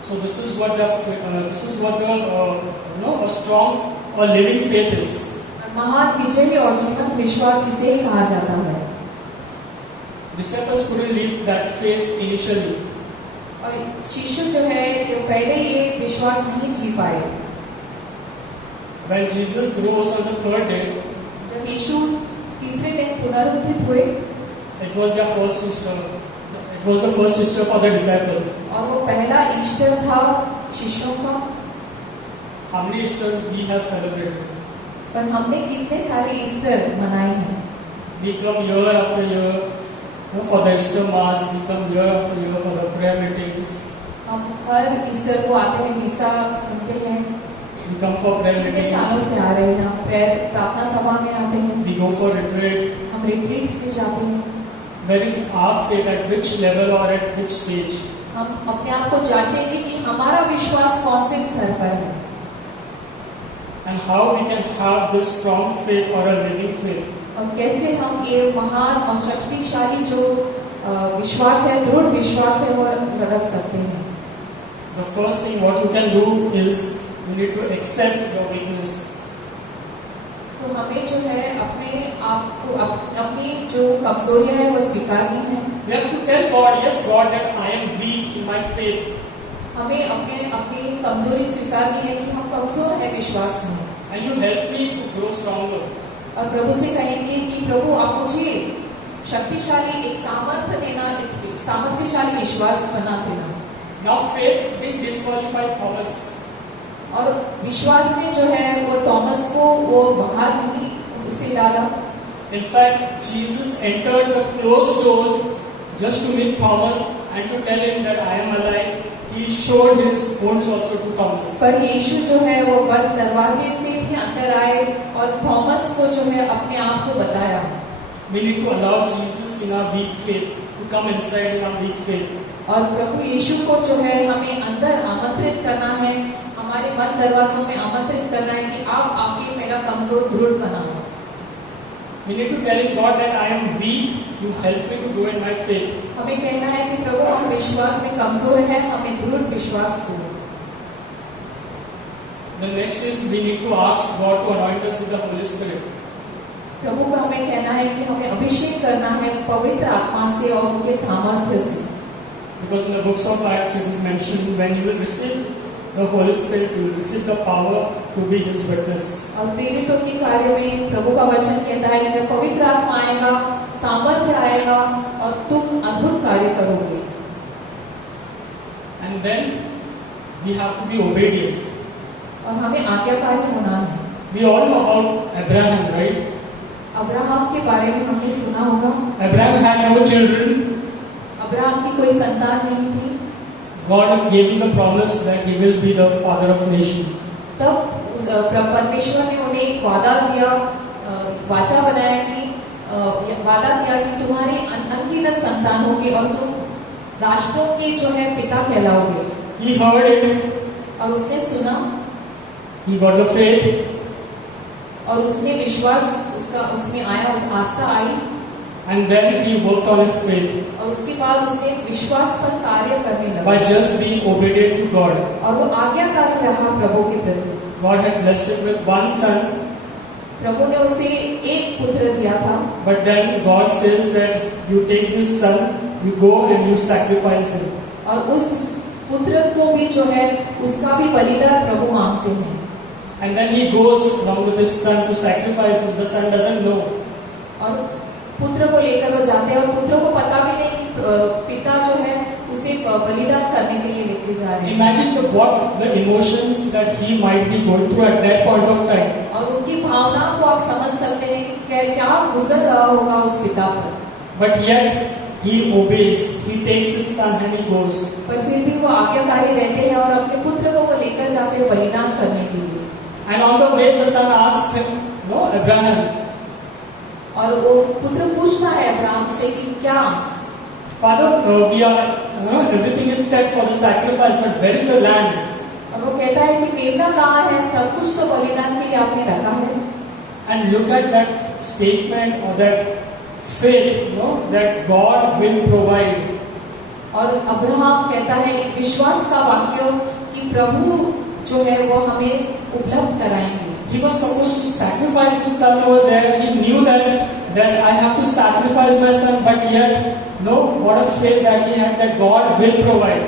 So this is what the a strong or living faith is. महान विजयी और जीवंत विश्वास इसे ही कहा जाता है। Disciples couldn't live that faith initially. और शिष्य जो है पहले ये विश्वास नहीं जी पाए। When Jesus rose on the third day, जब यीशु तीसरे दिन पुनरुत्थित हुए, it was their first Easter. It was the first Easter for the disciple. और वो पहला ईस्टर था शिष्यों का। How many Easters we have celebrated? पर हमने कितने सारे ईस्टर मनाए हैं। We come year after year, for the Easter Mass. We come year after year for the prayer meetings. हम हर ईस्टर को आते हैं, मिसा सुनते हैं। We come for prayer कितने meetings. सालों से आ रहे हैं हम प्रार्थना सभा में आते हैं, We go for retreat. हम रिट्रीट्स में जाते हैं। Where is our faith, at which level or at which stage? हम अपने आप को जांचेंगे कि हमारा विश्वास कौन से स्तर पर है And how we can have this strong faith or a living faith. और कैसे हम ये महान और शक्तिशाली जो विश्वास है, दृढ़ विश्वास है, वो रख सकते हैं। The first thing what you can do is you need to accept your weakness. तो हमें जो है अपने आप को अपनी जो कमजोरियां है वो स्वीकारनी है। We have to tell God, yes God, that I am weak in my faith. हमें अपनी कमजोरी स्वीकारनी है कि हम कमजोर हैं विश्वास में, And you help me to grow stronger. और प्रभु से कहेंगे कि प्रभु आप मुझे शक्तिशाली एक सामर्थ्य देना, इस सामर्थ्यशाली विश्वास बना देना। Now faith didn't disqualify Thomas. और विश्वास ने जो है वो थॉमस को वो बाहर नहीं उसे डाला। In fact, Jesus entered the closed doors just to meet Thomas and to tell him that I am alive. He showed his wounds also to Thomas. पर यीशु जो है वो बंद दरवाजे से भी अंदर आए और थॉमस को जो है अपने आप को बताया। We need to allow Jesus in our weak faith to come inside in our weak faith. और प्रभु यीशु को जो है हमें अंदर आमंत्रित करना है, हमारे बंद दरवाजों में आमंत्रित करना है कि आप आके मेरा कमजोर दृढ़ बनाओ। We need to tell him, God, that I am weak. You help me to grow in my faith. हमें कहना है कि प्रभु हम विश्वास में कमजोर हैं, हमें दृढ़ विश्वास दो। The next is we need to ask God to anoint us with the Holy Spirit. प्रभु को हमें कहना है कि हमें अभिषेक करना है पवित्र आत्मा से और उनके सामर्थ्य से। Because in the books of Acts it is mentioned, when you will receive the Holy Spirit, you will receive the power to be His witness. और प्रेरितों के कार्य में प्रभु का वचन कहता है कि जब पवित्र आत्मा आएगा, सामर्थ्य आएगा और तुम अद्भुत कार्य करोगे। And then we have to be obedient. और हमें आज्ञाकारी होना है। We all know about Abraham, right? Abraham के बारे में हमने सुना होगा। Abraham had no children. Abraham की कोई संतान नहीं थी। God gave him the promise that he will be the father of nation. तब परमेश्वर ने उन्हें एक वादा दिया, वाचा बनाया कि वादा किया कि तुम्हारी अनगिनत संतान होगी और तुम राष्ट्रों के जो है पिता कहलाओगे। He heard it, और उसने सुना he got the faith, और उसने विश्वास उसका उसमें आया, उस आस्था आई, and then he worked on his faith और उसके बाद उसने विश्वास पर कार्य करने by लगा just being obedient to God. और वो आज्ञाकारी रहा प्रभु के प्रति। God had blessed him with one son, प्रभु ने उसे एक पुत्र दिया था, but then God says that you take this son, you go and you sacrifice him. और उस पुत्र को भी जो है उसका भी बलिदान प्रभु मांगते हैं। And then he goes along with his son to sacrifice him. The son doesn't know. और पुत्र को लेकर वो जाते हैं और पुत्र को पता भी नहीं कि पिता जो है उसे बलिदान करने के लिए लेके जा रहे हैं। Imagine what the emotions that he might be going through at that point of time. और उनकी भावना को आप समझ सकते हैं कि क्या गुजर रहा होगा उस पिता पर। But yet he obeys. He takes his son and he goes. पर फिर भी वो आज्ञाकारी रहते हैं और अपने पुत्र को वो लेकर जाते हैं बलिदान करने के लिए। And on the way, the son asked him, "No, Abraham." और वो पुत्र पूछता है अब्राहम से कि क्या Father, we are, everything is set for the sacrifice, but where is the land? और वो कहता है कि मेमना कहाँ है, सब कुछ तो बलिदान के लिए आपने रखा है। And look at that statement or that faith, that God will provide. और अब्राहम कहता है एक विश्वास का वाक्य कि प्रभु जो है वो हमें उपलब्ध कराएंगे। He was supposed to sacrifice his son over there. He knew that I have to sacrifice my son, but yet, no, what a faith that he had that God will provide.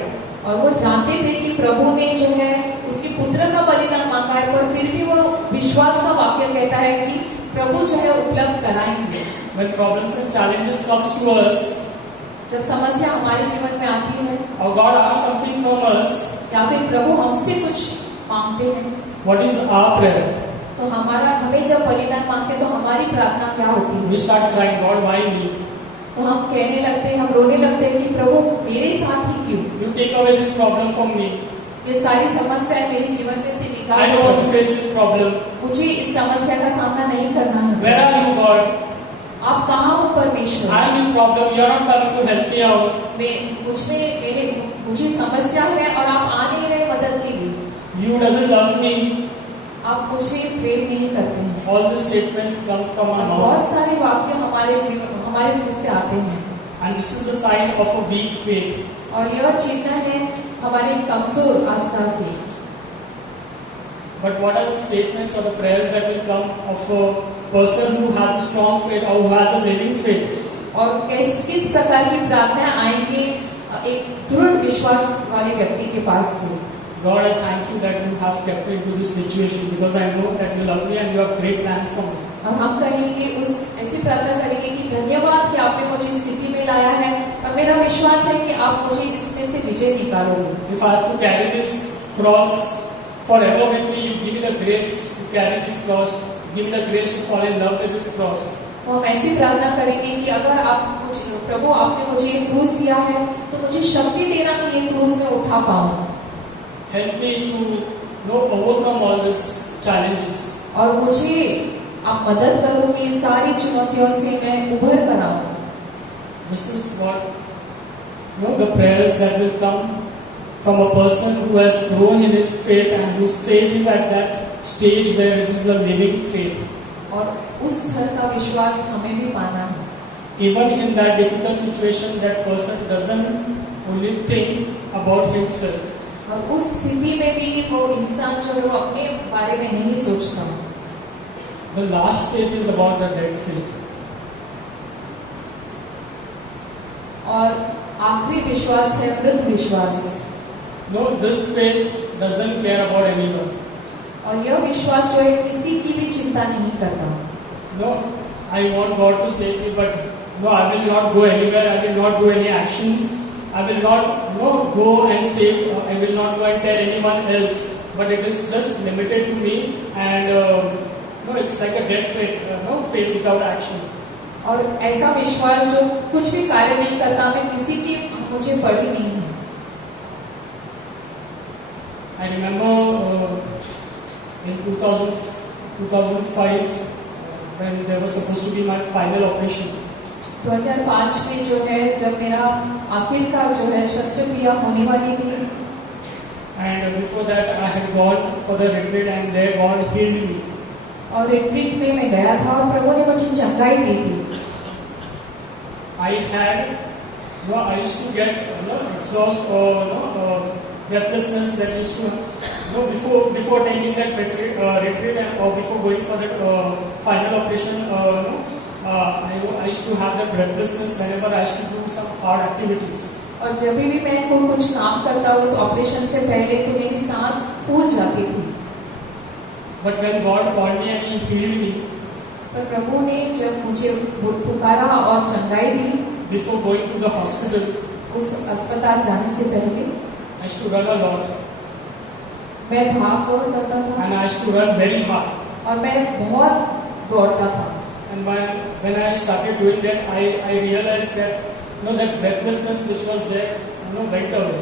और वो जानते थे कि प्रभु ने जो है उसके पुत्र का बलिदान मांगा है, पर फिर भी वो विश्वास का वाक्य कहता है कि प्रभु जो है उपलब्ध कराएंगे। When problems and challenges comes to us, जब समस्या हमारे जीवन में आती है or God asks something from us, या फिर प्रभु हमसे कुछ मांगते हैं, what is our prayer? तो हमें जब बलिदान मांगते हैं तो हमारी प्रार्थना क्या होती है? We start crying, God, why me? तो हम कहने लगते हैं, हम रोने लगते हैं कि प्रभु मेरे साथ ही क्यों? You take away this problem from me. ये सारी समस्याएं मेरे जीवन में से I निकाल don't want to दो। face this problem. मुझे इस समस्या का सामना नहीं करना है। Where are you, God? आप कहाँ हो परमेश्वर? I am in problem. You are not coming to help me out. मुझे समस्या है और आप आ नहीं रहे मदद के लिए। You doesn't love me. आप मुझे प्रेम नहीं करते हैं। All these statements come from our mouth. बहुत सारे वाक्य हमारे मुंह से आते हैं। And this is a sign of a weak faith. और यह चिन्ह है हमारे कमजोर आस्था की। But what are the statements or the prayers that will come of a person who has a strong faith or who has a living faith? और किस प्रकार की प्रार्थना आएंगे एक दृढ़ विश्वास वाले व्यक्ति के पास से? God, I thank you that you have kept me into this situation because I know that you love me and you have great plans for me. और हम कहेंगे ऐसी प्रार्थना करेंगे कि धन्यवाद कि आपने मुझे इस स्थिति में लाया है और मेरा विश्वास है कि आप मुझे इसमें से विजय निकालोगे। If I have to carry this cross forever with me, you give me the grace to carry this cross. Give me the grace to fall in love with this cross. तो हम ऐसी प्रार्थना करेंगे कि अगर प्रभु आपने मुझे ये क्रूस दिया है तो मुझे शक्ति देना कि ये क्रूस में उठा पाऊं। Help me to overcome all these challenges. और मुझे आप मदद करो कि सारी चुनौतियों से मैं उभर कर आऊं। This is what the prayers that will come from a person who has grown in his faith and whose faith is at that stage where it is a living faith. और उस घर का विश्वास हमें भी पाना है। Even in that difficult situation, that person doesn't only think about himself. और उस स्थिति में भी वो इंसान जो है वो अपने बारे में नहीं सोचता। The last faith is about the dead faith. और आखिरी विश्वास है मृत विश्वास। No, this faith doesn't care about anyone. और यह विश्वास जो है किसी की भी चिंता नहीं करता। No, I want God to save me, but no, I will not go anywhere. I will not do any actions. I will not go and save. I will not go and tell anyone else. But it is just limited to me, and it's like a dead faith. Faith without action. और ऐसा विश्वास जो कुछ भी कार्य नहीं करता, मैं किसी की मुझे पड़ी नहीं है। I remember in 2005 when there was supposed to be my final operation. 2005 में जो है, जब मेरा आखिरकार जो है शस्त्रक्रिया होने वाली थी, and before that I had gone for the retreat and there God healed me. और रिट्रीट में मैं गया था और प्रभु ने मुझे चंगाई दी थी। I had, I used to get exhaust or breathlessness that used to, before taking that retreat and or before going for that final operation, I used to have that breathlessness whenever I used to do some hard activities. और जब भी मैं कोई कुछ काम करता उस operation से पहले तो मेरी सांस फूल जाती थी। But when God called me and He healed me, पर प्रभु ने जब मुझे पुकारा और चंगाई दी, before going to the hospital, उस अस्पताल जाने से पहले I used to run a lot मैं भाग दौड़ करता था and I used to run very hard. और मैं बहुत दौड़ता था। And when I started doing that, I realized that that breathlessness which was there, went away.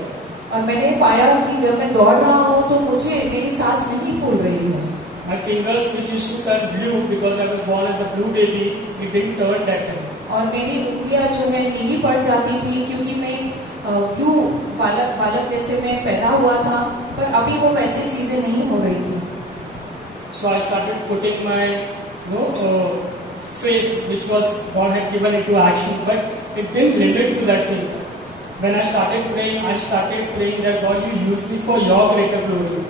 और मैंने पाया कि जब मैं दौड़ रहा हूँ तो मुझे मेरी सांस नहीं फूल रही है। My fingers which used to turn blue because I was born as a blue baby, it didn't turn that time. और मेरी उंगलियां जो है नीली पड़ जाती थी क्योंकि मैं ब्लू बालक जैसे मैं पैदा हुआ था, पर अभी वो वैसी चीजें नहीं हो रही थी। So I started putting my faith which was God had given into action, but it didn't limit to that thing. When I started praying that God, you use me for your greater glory.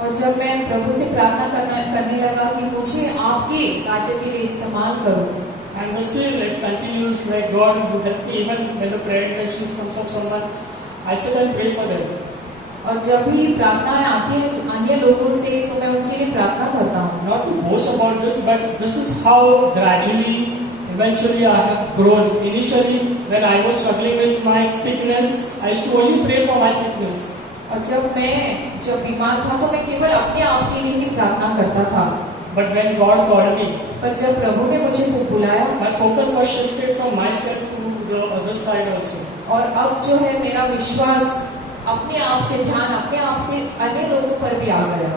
और जब मैं प्रभु से प्रार्थना करने लगा कि मुझे आपके राज्य के लिए इस्तेमाल करो, and still it continues like God, you help me even when the prayer intentions comes of someone, I sit and pray for them. और जब भी प्रार्थनाएं आती हैं अन्य लोगों से तो मैं उनके लिए प्रार्थना करता हूँ। Not to boast about this, but this is how gradually, eventually I have grown. Initially, when I was struggling with my sickness, I used to only pray for my sickness. और जब बीमार था तो मैं केवल अपने आप के लिए ही प्रार्थना करता था। But when God called me, पर जब प्रभु ने मुझे बुलाया, my focus was shifted from myself to the other side also. और अब जो है मेरा विश्वास अपने आप से ध्यान अपने आप से अन्य लोगों पर भी आ गया।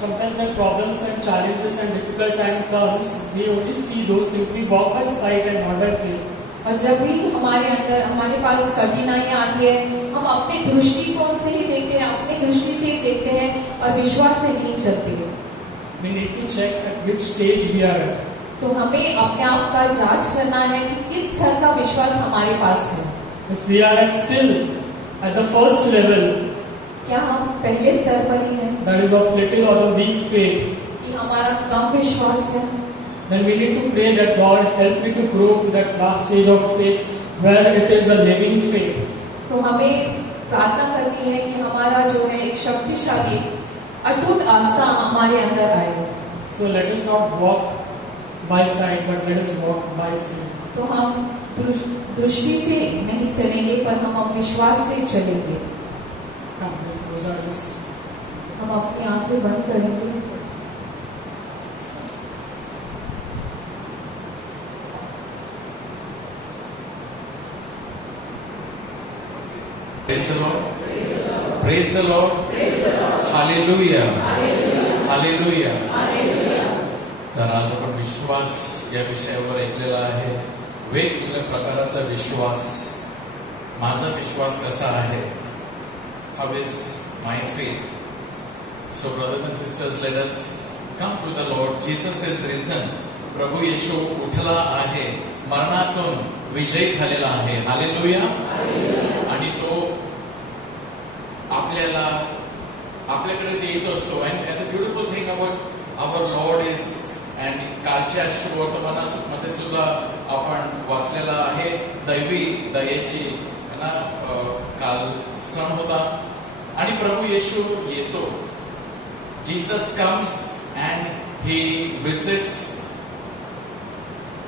Sometimes when problems and challenges and difficult time comes, we only see those things. We walk by sight and not by faith. और जब भी हमारे पास कठिनाइयाँ आती है, हम अपने दृष्टिकोण से ही देखते हैं, अपनी दृष्टि से ही देखते हैं और विश्वास से नहीं चलते। We need to check at which stage we are at. तो हमें अपने आप का जांच करना है कि किस स्तर का विश्वास हमारे पास है। If we are still at the first level, क्या हम पहले स्तर पर ही हैं, that is of little or the weak faith, कि हमारा कम विश्वास है, then we need to pray that God help me to grow to that last stage of faith where it is a living faith. तो हमें प्रार्थना करनी है कि हमारा जो है एक शक्तिशाली अटूट आस्था हमारे अंदर आए। So let us not walk by sight, but let us walk by faith. तो हम दृष्टि से नहीं चलेंगे, पर हम विश्वास से चलेंगे। Come, close our eyes. हम अपनी आंखें बंद करेंगे। Praise the Lord. Praise the Lord. Hallelujah. Hallelujah. तर आज आपण विश्वास या विषयावर ऐकलेला आहे। वेगवेगळ्या प्रकारचा विश्वास, माझा विश्वास कसा आहे? How is my faith? So brothers and sisters, let us come to the Lord. Jesus is risen. प्रभू येशू उठला आहे, मरणातून विजयी झालेला आहे। हालेलुया. आणि तो आपल्याकडे येत असतो. and the beautiful thing about our Lord is, and कालच्या वर्तमानामध्ये सुद्धा आपण वाचलेला आहे, दैवी दयेची काल सण होता आणि प्रभू येशू येतो. Jesus comes and he visits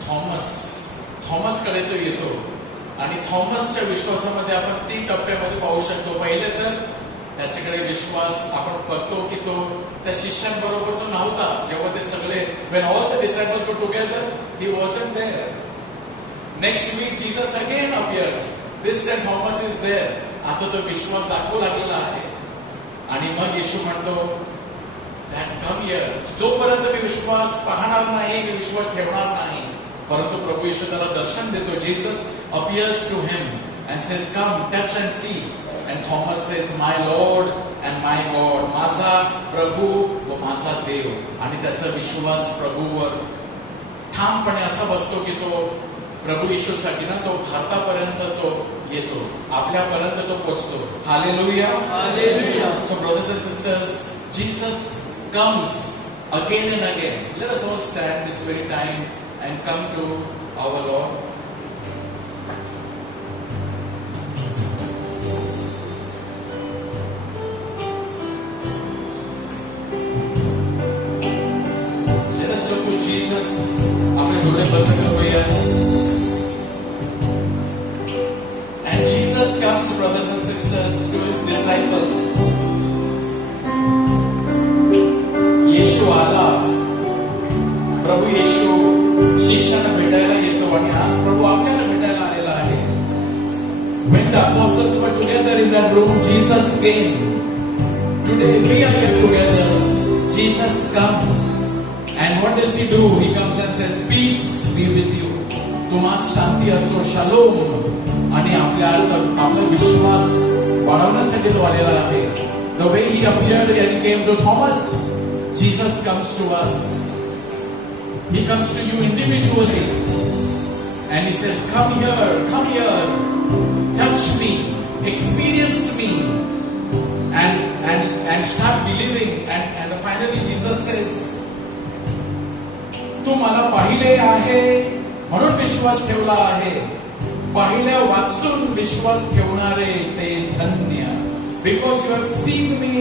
Thomas कडे तो येतो आणि थॉमसच्या विश्वासामध्ये आपण 3 टप्प्यामध्ये पाहू शकतो. पहिले तर त्याच्याकडे विश्वास आपण करतो की तो त्या शिष्यांबरोबर तो नव्हता जेव्हा ते सगळे, when all the disciples were together, he wasn't there. Next week Jesus again appears. This time Thomas is there. आता तो विश्वास दाखवू लागलेला आहे आणि मग येशू म्हणतो, that come here. जोपर्यंत मी विश्वास पाहणार नाही, मी विश्वास ठेवणार नाही, परंतु प्रभू येशू त्याला दर्शन देतो. Jesus appears to him and says, "Come, touch and see." And Thomas says, "My Lord and my God." माझा प्रभू व माझा देव. आणि त्याचा विश्वास प्रभूवर ठामपणे असा बसतो की तो प्रभू येशूसाठी ना तो भारतापर्यंत तो येतो, आपल्यापर्यंत तो पोहोचतो. Hallelujah. So brothers and sisters, Jesus comes again and again. Let us all stand this very time and come to our Lord. Let us look to Jesus. आपने डोळे बंद करूया. And Jesus comes, brothers and sisters, to his disciples. येशू आला. प्रभू येशू शिष्यांना भेटायला येतो आणि आज प्रभू आपल्याला भेटायला आलेला आहे. When the apostles were together in that room, Jesus came. Today we are here together. Jesus comes. And what does he do? He comes and says, "Peace be with you." तुम्हास शांती असो, शालोम. आणि आपला विश्वास वाढवण्यासाठी तो आलेला आहे. The way he appeared and he came to Thomas, Jesus comes to us. He comes to you individually. And he says, "Come here, touch me, experience me, and start believing." And finally Jesus says, "तू मला पाहिले आहे म्हणून विश्वास ठेवला आहे. पाहिल्या वाचून विश्वास ठेवणारे ते धन्य. Because you have seen me,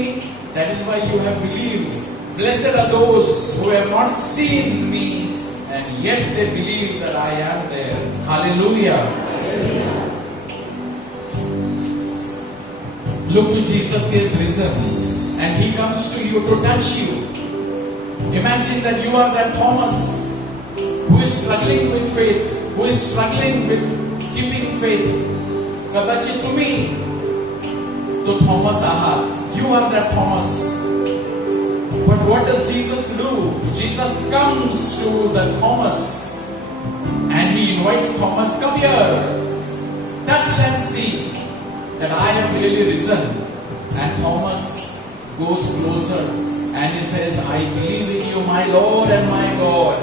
that is why you have believed. Blessed are those who have not seen me and yet they believe that I am there." Hallelujah. Look to Jesus, he is risen and he comes to you to touch you. Imagine that you are that Thomas who is struggling with faith, who is struggling with keeping faith. कदाचित तुम्ही तो Thomas आहात. You are that Thomas. But what does Jesus do? Jesus comes to the Thomas and he invites Thomas, "Come here, touch and see that I have really risen." And Thomas goes closer and he says, "I believe in you, my Lord and my God."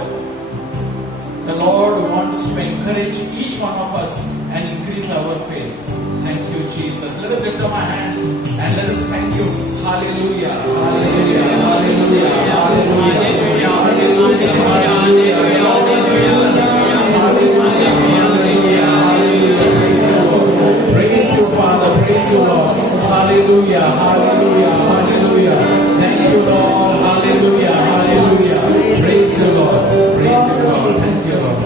The Lord wants to encourage each one of us and increase our faith. Thank you, Jesus. Let us lift up our hands and let us thank you. Hallelujah. Hallelujah. Hallelujah. Hallelujah. Hallelujah. Hallelujah. Hallelujah. Praise you, Father. Praise you, Lord. Hallelujah. Hallelujah. Hallelujah. Thank you, Lord. Hallelujah. Hallelujah. Praise you, Lord. Praise you, Lord. Thank you, Lord.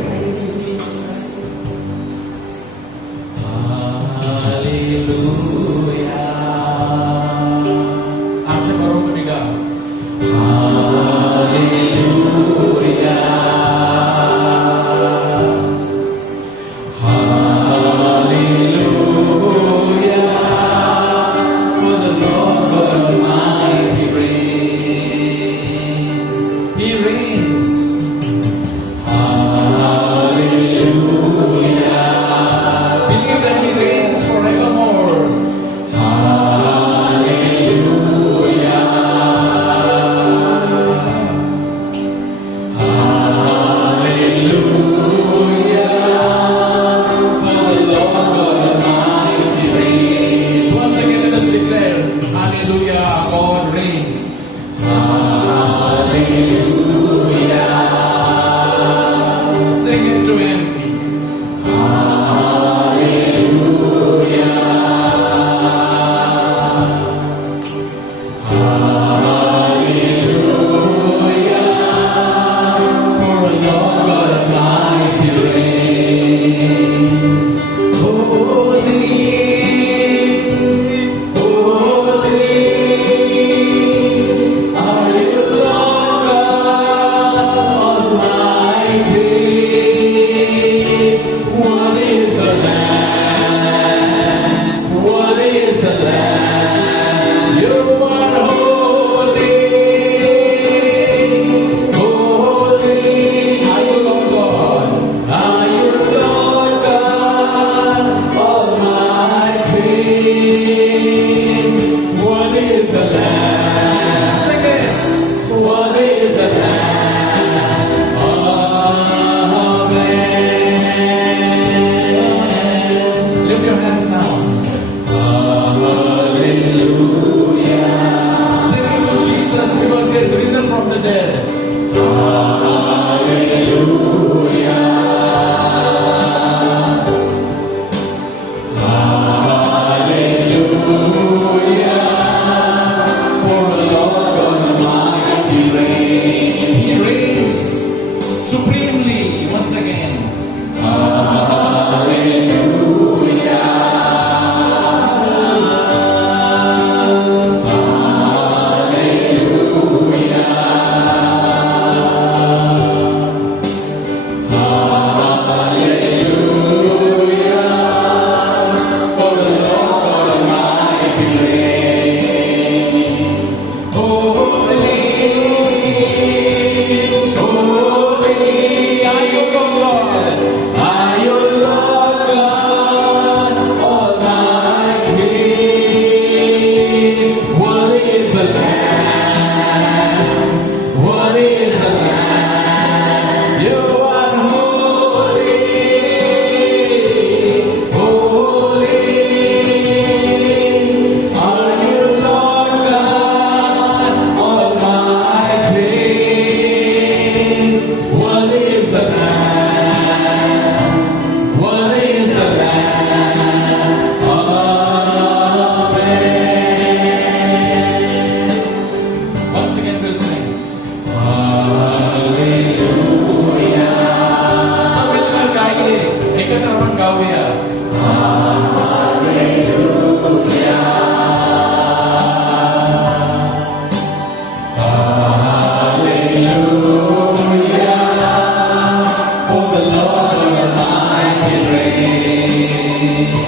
For the Lord Almighty reigns.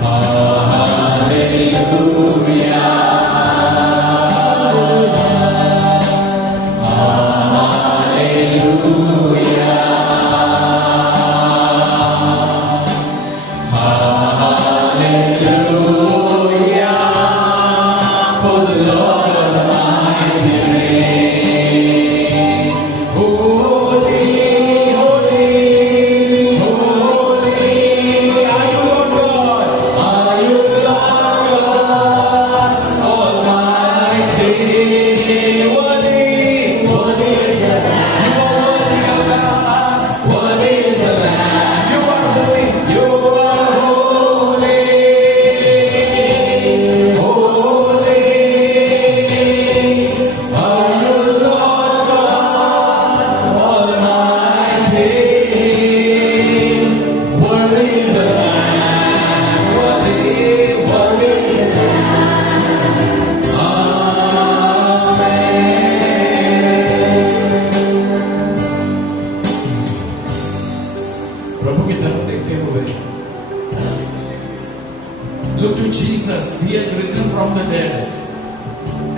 Hallelujah. Look to Jesus. He has risen from the dead.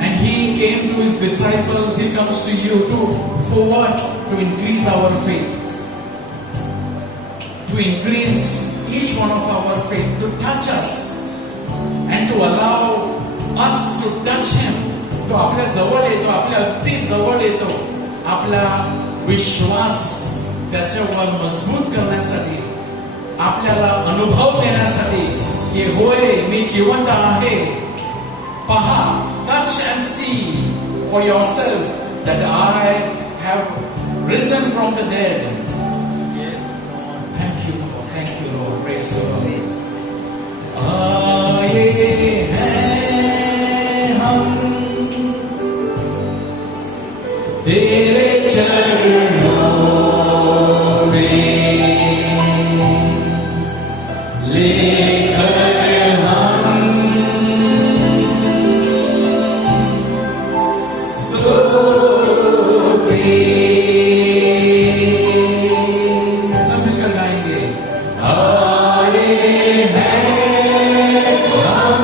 And He came to His disciples. He comes to you for what? To increase our faith. To increase each one of our faith. To touch us. And to allow us to touch Him. तो आपल्या जवळ येतो, आपल्या अगदी जवळ येतो. आपला विश्वास त्याच्यावर मजबूत करण्यासाठी, आपल्याला अनुभव देण्यासाठी की होय मी जिवंत आहे. पहा, touch and see for yourself that I have risen from the dead. Thank you, Lord. Thank you, Lord. Praise the Lord. आए हैं हम तेरे चरणों में, लेकर हम स्तुति. सब मिलकर गाएंगे. आए हैं हम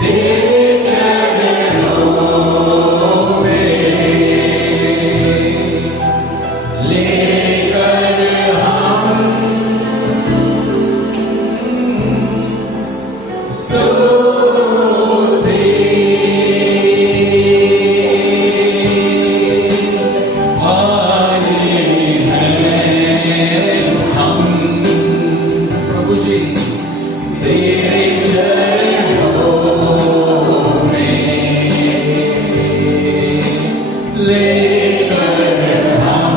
तेरे चरणों में, लेकर हम स्तुति. आए हैं हम प्रभु जी तेरे चरणों में, लेकर हम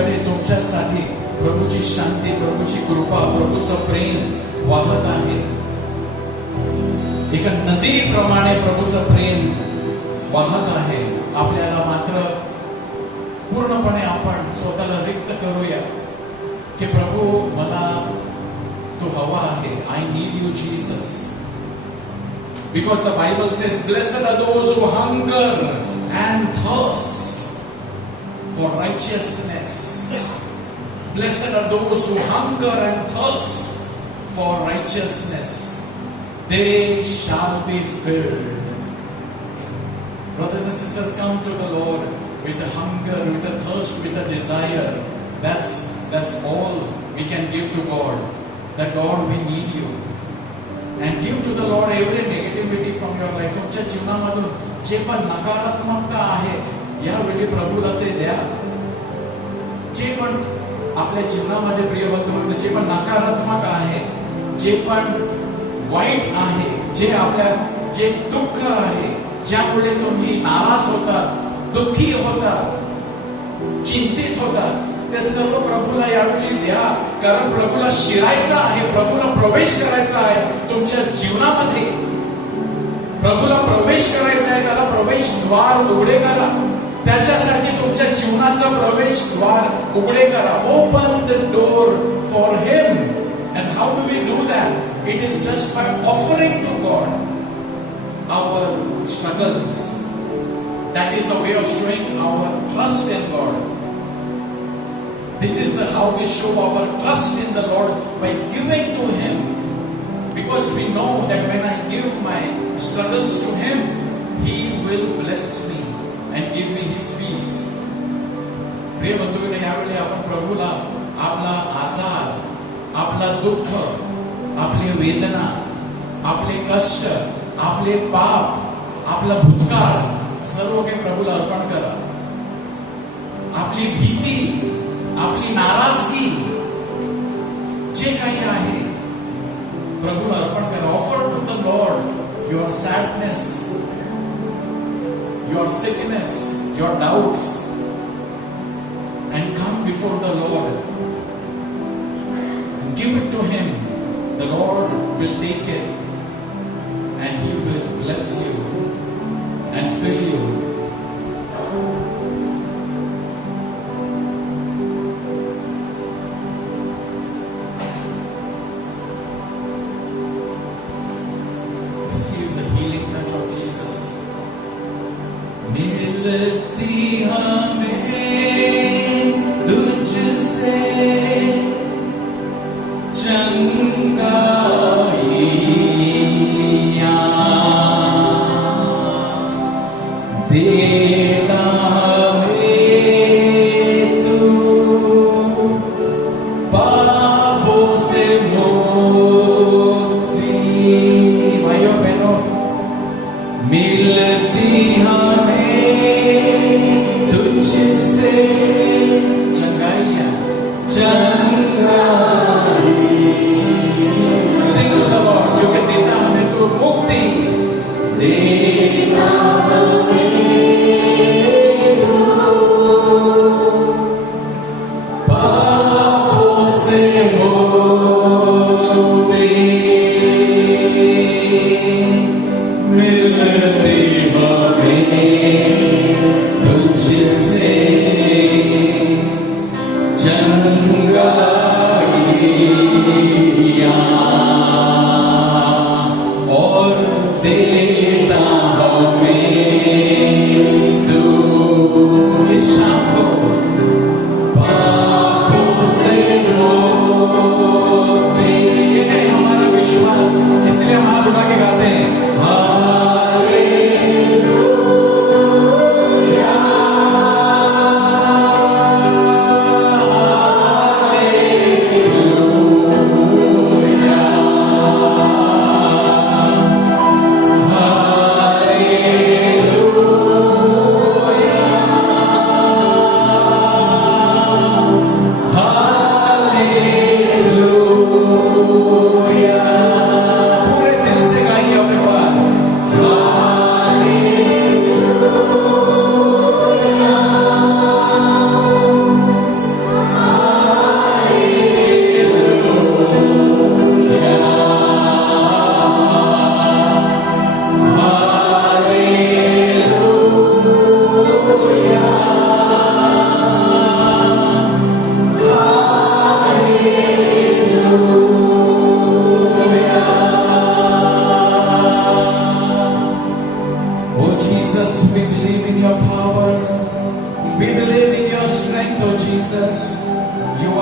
तुमच्याकडे तुमच्यासाठी प्रभूची शांती, प्रभूची कृपा, प्रभूचं प्रेम वाहत आहे. एका नदीप्रमाणे प्रभूचं प्रेम वाहत आहे. आपल्याला मात्र पूर्णपणे आपण स्वतःला रिक्त करूया की प्रभू मला तो हवा आहे. I need you Jesus. Because the Bible says, blessed are those who hunger and thirst for righteousness. Blessed are those who hunger and thirst for righteousness. They shall be filled. Brothers and sisters, come to the Lord with a hunger, with a thirst, with a desire. That's all we can give to God. That God, we need you. And give to the Lord every negativity from your life. तुमच्या जीवनामधून जे पण नकारात्मकता आहे यावेळी प्रभूला ते द्या. जे पण आपल्या जीवनामध्ये प्रिय बंधू, जे पण नकारात्मक आहे, जे पण वाईट आहे, जे दुःख आहे, ज्यामुळे तुम्ही नाराज होता, दुःखी होता, चिंतित होता, ते सर्व प्रभूला यावेळी द्या. कारण प्रभूला शिरायचं आहे, प्रभूला प्रवेश करायचा आहे तुमच्या जीवनामध्ये. प्रभूला प्रवेश करायचा आहे, त्याला प्रवेश द्वार उघडे करा. त्याच्यासाठी तुमच्या जीवनाचा प्रवेश द्वार उघडे करा. Open the door for him. And how do we do that? It is just by offering to God our struggles. That is the way of showing our trust in God. This is how we show our trust in the Lord, by giving to Him. Because we know that when I give my struggles to Him, He will bless me and give me His peace. प्रिय बंधूंनो, यावेळी आपण प्रभूला आपला आजार, आपला दुःख, आपली वेदना, आपले कष्ट, आपले पाप, आपला भूतकाळ सर्व काही प्रभूला अर्पण करा. आपली भीती, आपली नाराजगी, जे काही आहे प्रभूला अर्पण करा. Offer to the Lord your sadness, your sickness, your doubts, and come before the Lord. Give it to him. The Lord will take it and he will bless you and fill you. Receive the healing touch of Jesus. मिलती हमें तुझसे चंगाइयाँ, देता हमें तू पापों से मुक्ति. भाइयों बहनों, मिलती हमें तुझसे चंगाइयाँ. Sing to the Lord, क्योंकि देता हमें तू मुक्ति. देता हमें तू पापों से मुक्ति. मिलती हमें तुझसे चंगाइयाँ, और देता हमें तू इस शाम को पापों से मुक्ति. ये है हमारा विश्वास, इसलिए हम हाथ उठा के गाते हैं. पूरे दिल से गाइए, अपने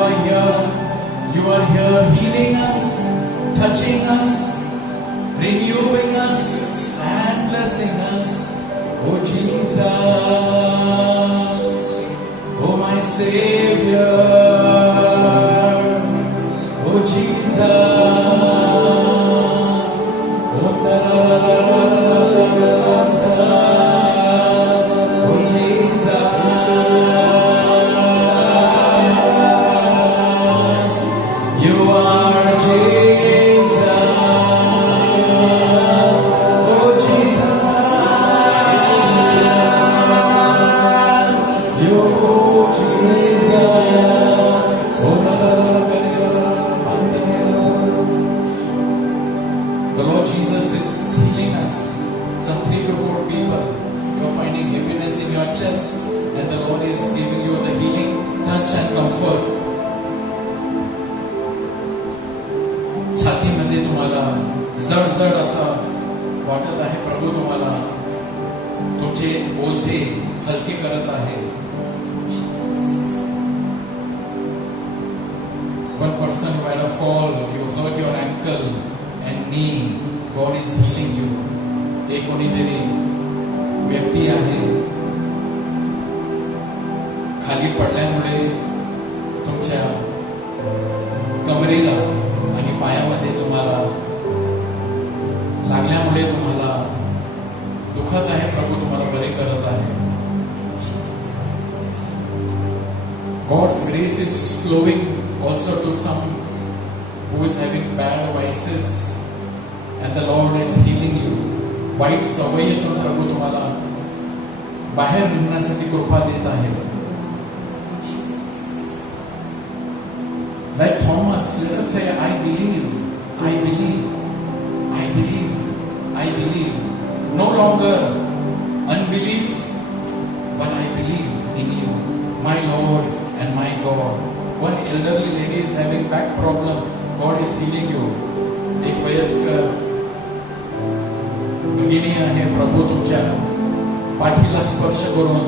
are here. You are here healing us, touching us, renewing us, and blessing us. Oh Jesus, oh my Savior, oh Jesus, oh Jesus, you are Jesus, oh Jesus, you Jesus, the Lord Jesus is healing us. Some 3 to 4 people, you are finding heaviness in your chest, and the Lord is giving you the healing touch and comfort. छातीमध्ये तुम्हाला जड असा वाटत आहे. प्रभू तुम्हाला तुमचे ओझे हलके करत आहे. One person who had a fall, you hurt your ankle and knee, God is healing you. एक कोणीतरी व्यक्ती आहे, खाली पडल्यामुळे तुमच्या कमरेला आणि पायामध्ये तुम्हाला लागल्यामुळे तुम्हाला दुखत आहे. प्रभू तुम्हाला बरे करत आहे. God's grace is flowing also to some who is having bad vices, and the Lord is healing you. वाईट सवयीतून प्रभू तुम्हाला बाहेर निघण्यासाठी कृपा देत आहे. Like Thomas, let us say, I believe, I believe, I believe, I believe. No longer unbelief, but I believe in you, my Lord and my God. One elderly lady is having back problem. God is healing you. एक वयस्कर भगिनी आहे, प्रभू तुमच्या पाठीला स्पर्श करून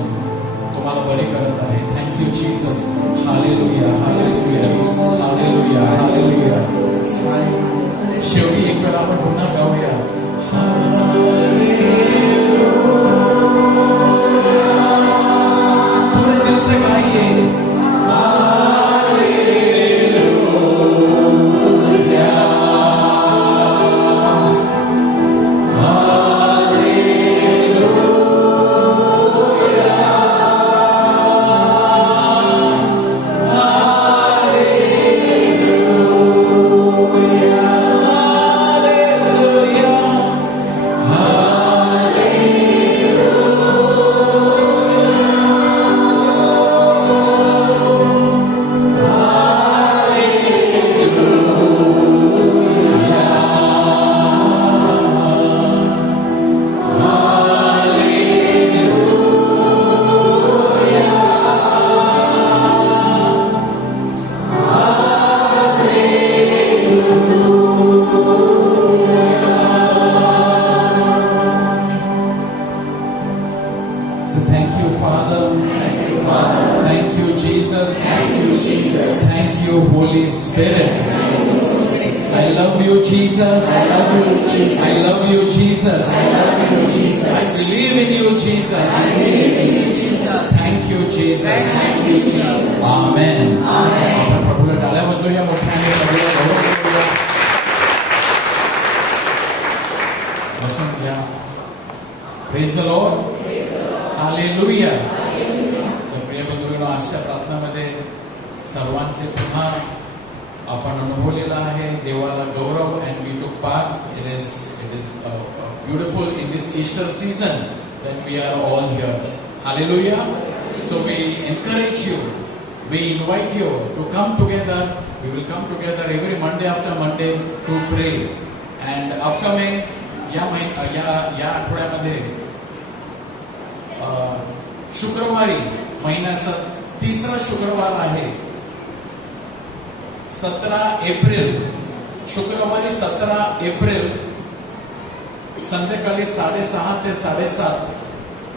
तुम्हाला बरे करत आहे. Thank you Jesus. Hallelujah, hallelujah, hallelujah, hallelujah. शेवटी एक वेळा आपण पुन्हा गाऊया. पूरे दिल से गाइए. Praise the Lord. Hallelujah. तर प्रिय बंधूंनो, आजच्या प्रार्थनामध्ये सर्वांचे पुन्हा आपण अनुभवलेला आहे देवाला गौरव, and we took part. It is beautiful in this Easter season that we are all here. Hallelujah. So we encourage you, we invite you to come together. We will come together every Monday after Monday to pray. And upcoming या आठवड्यामध्ये शुक्रवारी, महिन्याचा 3रा शुक्रवार आहे, 17 April, शुक्रवारी 17 April संध्याकाळी 6:30 ते 7:30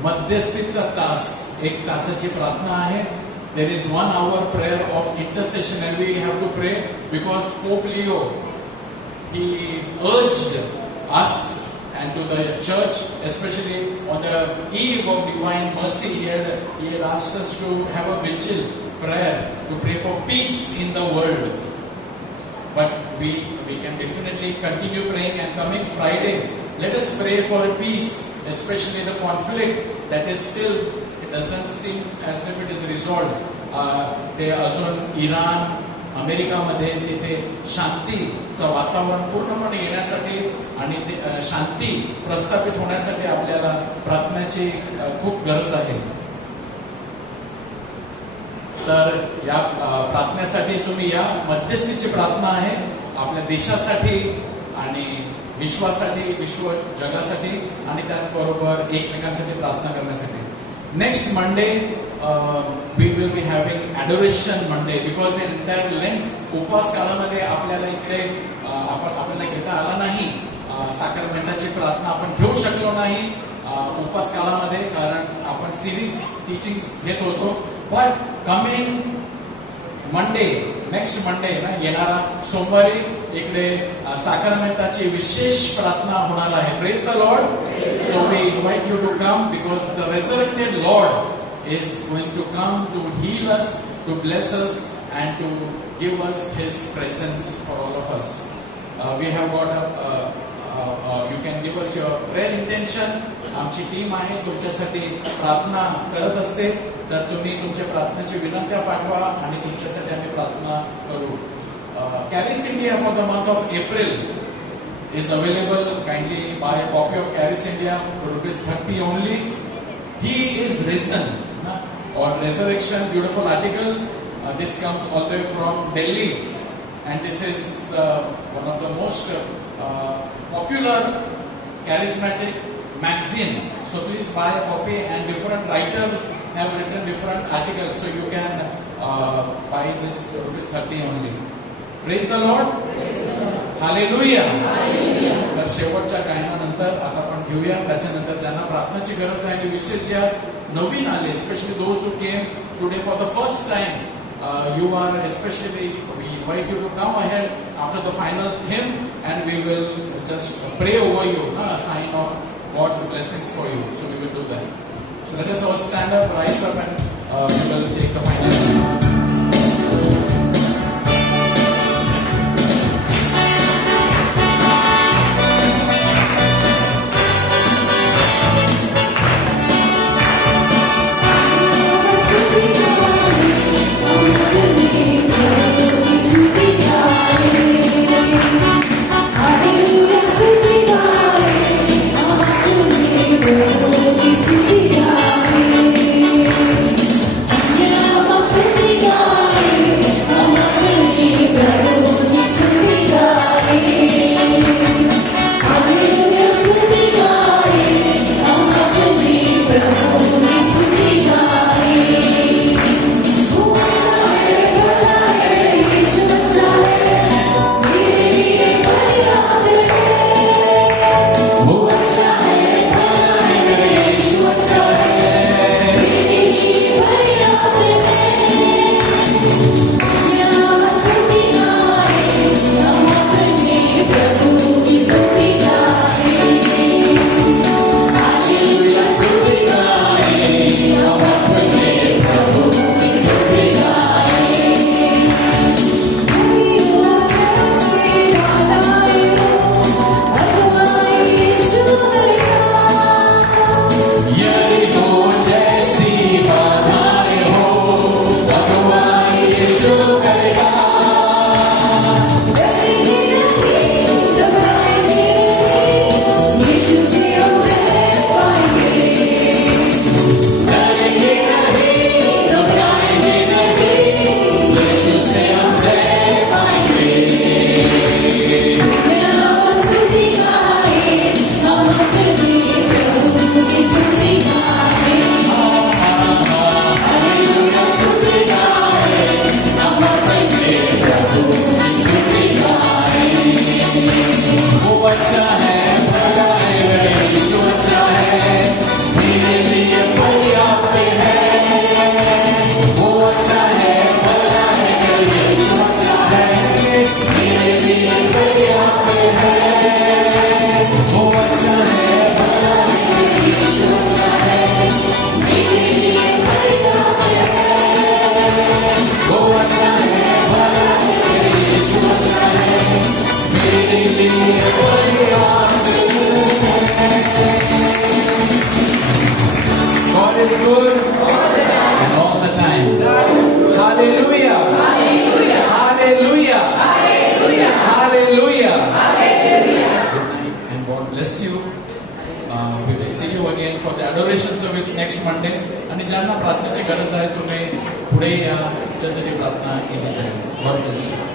मध्यस्थीचा तास, 1 तासाची प्रार्थना आहे. there is 1 hour prayer of intercession, and we have to pray because Pope Leo, he urged us and to the church, especially on the eve of divine mercy, he had asked us to have a vigil prayer to pray for peace in the world. But we can definitely continue praying, and coming Friday, let us pray for peace, especially the conflict that is still, it doesn't seem as if it is resolved. ते अजून इराण, अमेरिकामध्ये तिथे शांतीचं वातावरण पूर्णपणे येण्यासाठी आणि ते शांती प्रस्थापित होण्यासाठी आपल्याला प्रार्थनेची खूप गरज आहे. तर या प्रार्थनेसाठी तुम्ही या मध्यस्थीची प्रार्थना आहे आपल्या देशासाठी आणि विश्वासाठी, विश्व जगासाठी आणि त्याचबरोबर एकमेकांसाठी प्रार्थना करण्यासाठी. Next Monday we will be having adoration Monday, because in that Lent उपवास कालामध्ये आपल्याला इकडे आपल्याला घेता आला नाही, साक्रमेंटाची प्रार्थना आपण घेऊ शकलो नाही उपवास कालामध्ये, कारण आपण सिरीज टीचिंग्स घेत होतो. But coming Monday, next Monday ना, येणारा सोमवारी इकडे साक्रमेंटाची विशेष प्रार्थना होणार आहे. Praise the Lord. So we invite you to come, because the resurrected Lord is going to come to heal us, to bless us, and to give us His presence for all of us. We have got you can give us your prayer intention. आमची team आहे तुमच्यासाठी प्रार्थना करत असते, तर तुम्ही तुमच्या प्रार्थनेची विनंत्या पाठवा आणि तुमच्यासाठी आम्ही प्रार्थना करू. Caris India for the month of April is available. Kindly buy a copy of Caris India for ₹30 only. He is risen. Or resurrection, beautiful articles. This comes all the way from Delhi, and this is one of the most popular charismatic magazine. So please buy a copy, and different writers have written different articles, so you can buy this ₹30 only. Praise the Lord. Hallelujah. तर शेवटच्या गायनानंतर आता आपण घेऊया, त्याच्यानंतर ज्यांना प्रार्थनेची गरज आहे आणि विशेष जे आज नवीन आले, specially those who came today for the first time, you are especially, we invite you to come ahead after the final hymn, and we will just pray over you, a sign of God's blessings for you. So we will do that. So let us all stand up, rise up, and we will take the final hymn. Hallelujah. good and all the time. Hallelujah. Hallelujah. Hallelujah. Good night and God bless you. We will see you again for the adoration service next Monday. आणि ज्यांना प्रार्थनेची गरज आहे तुम्ही पुढे या, तुमच्यासाठी प्रार्थना केली जाईल. God bless you.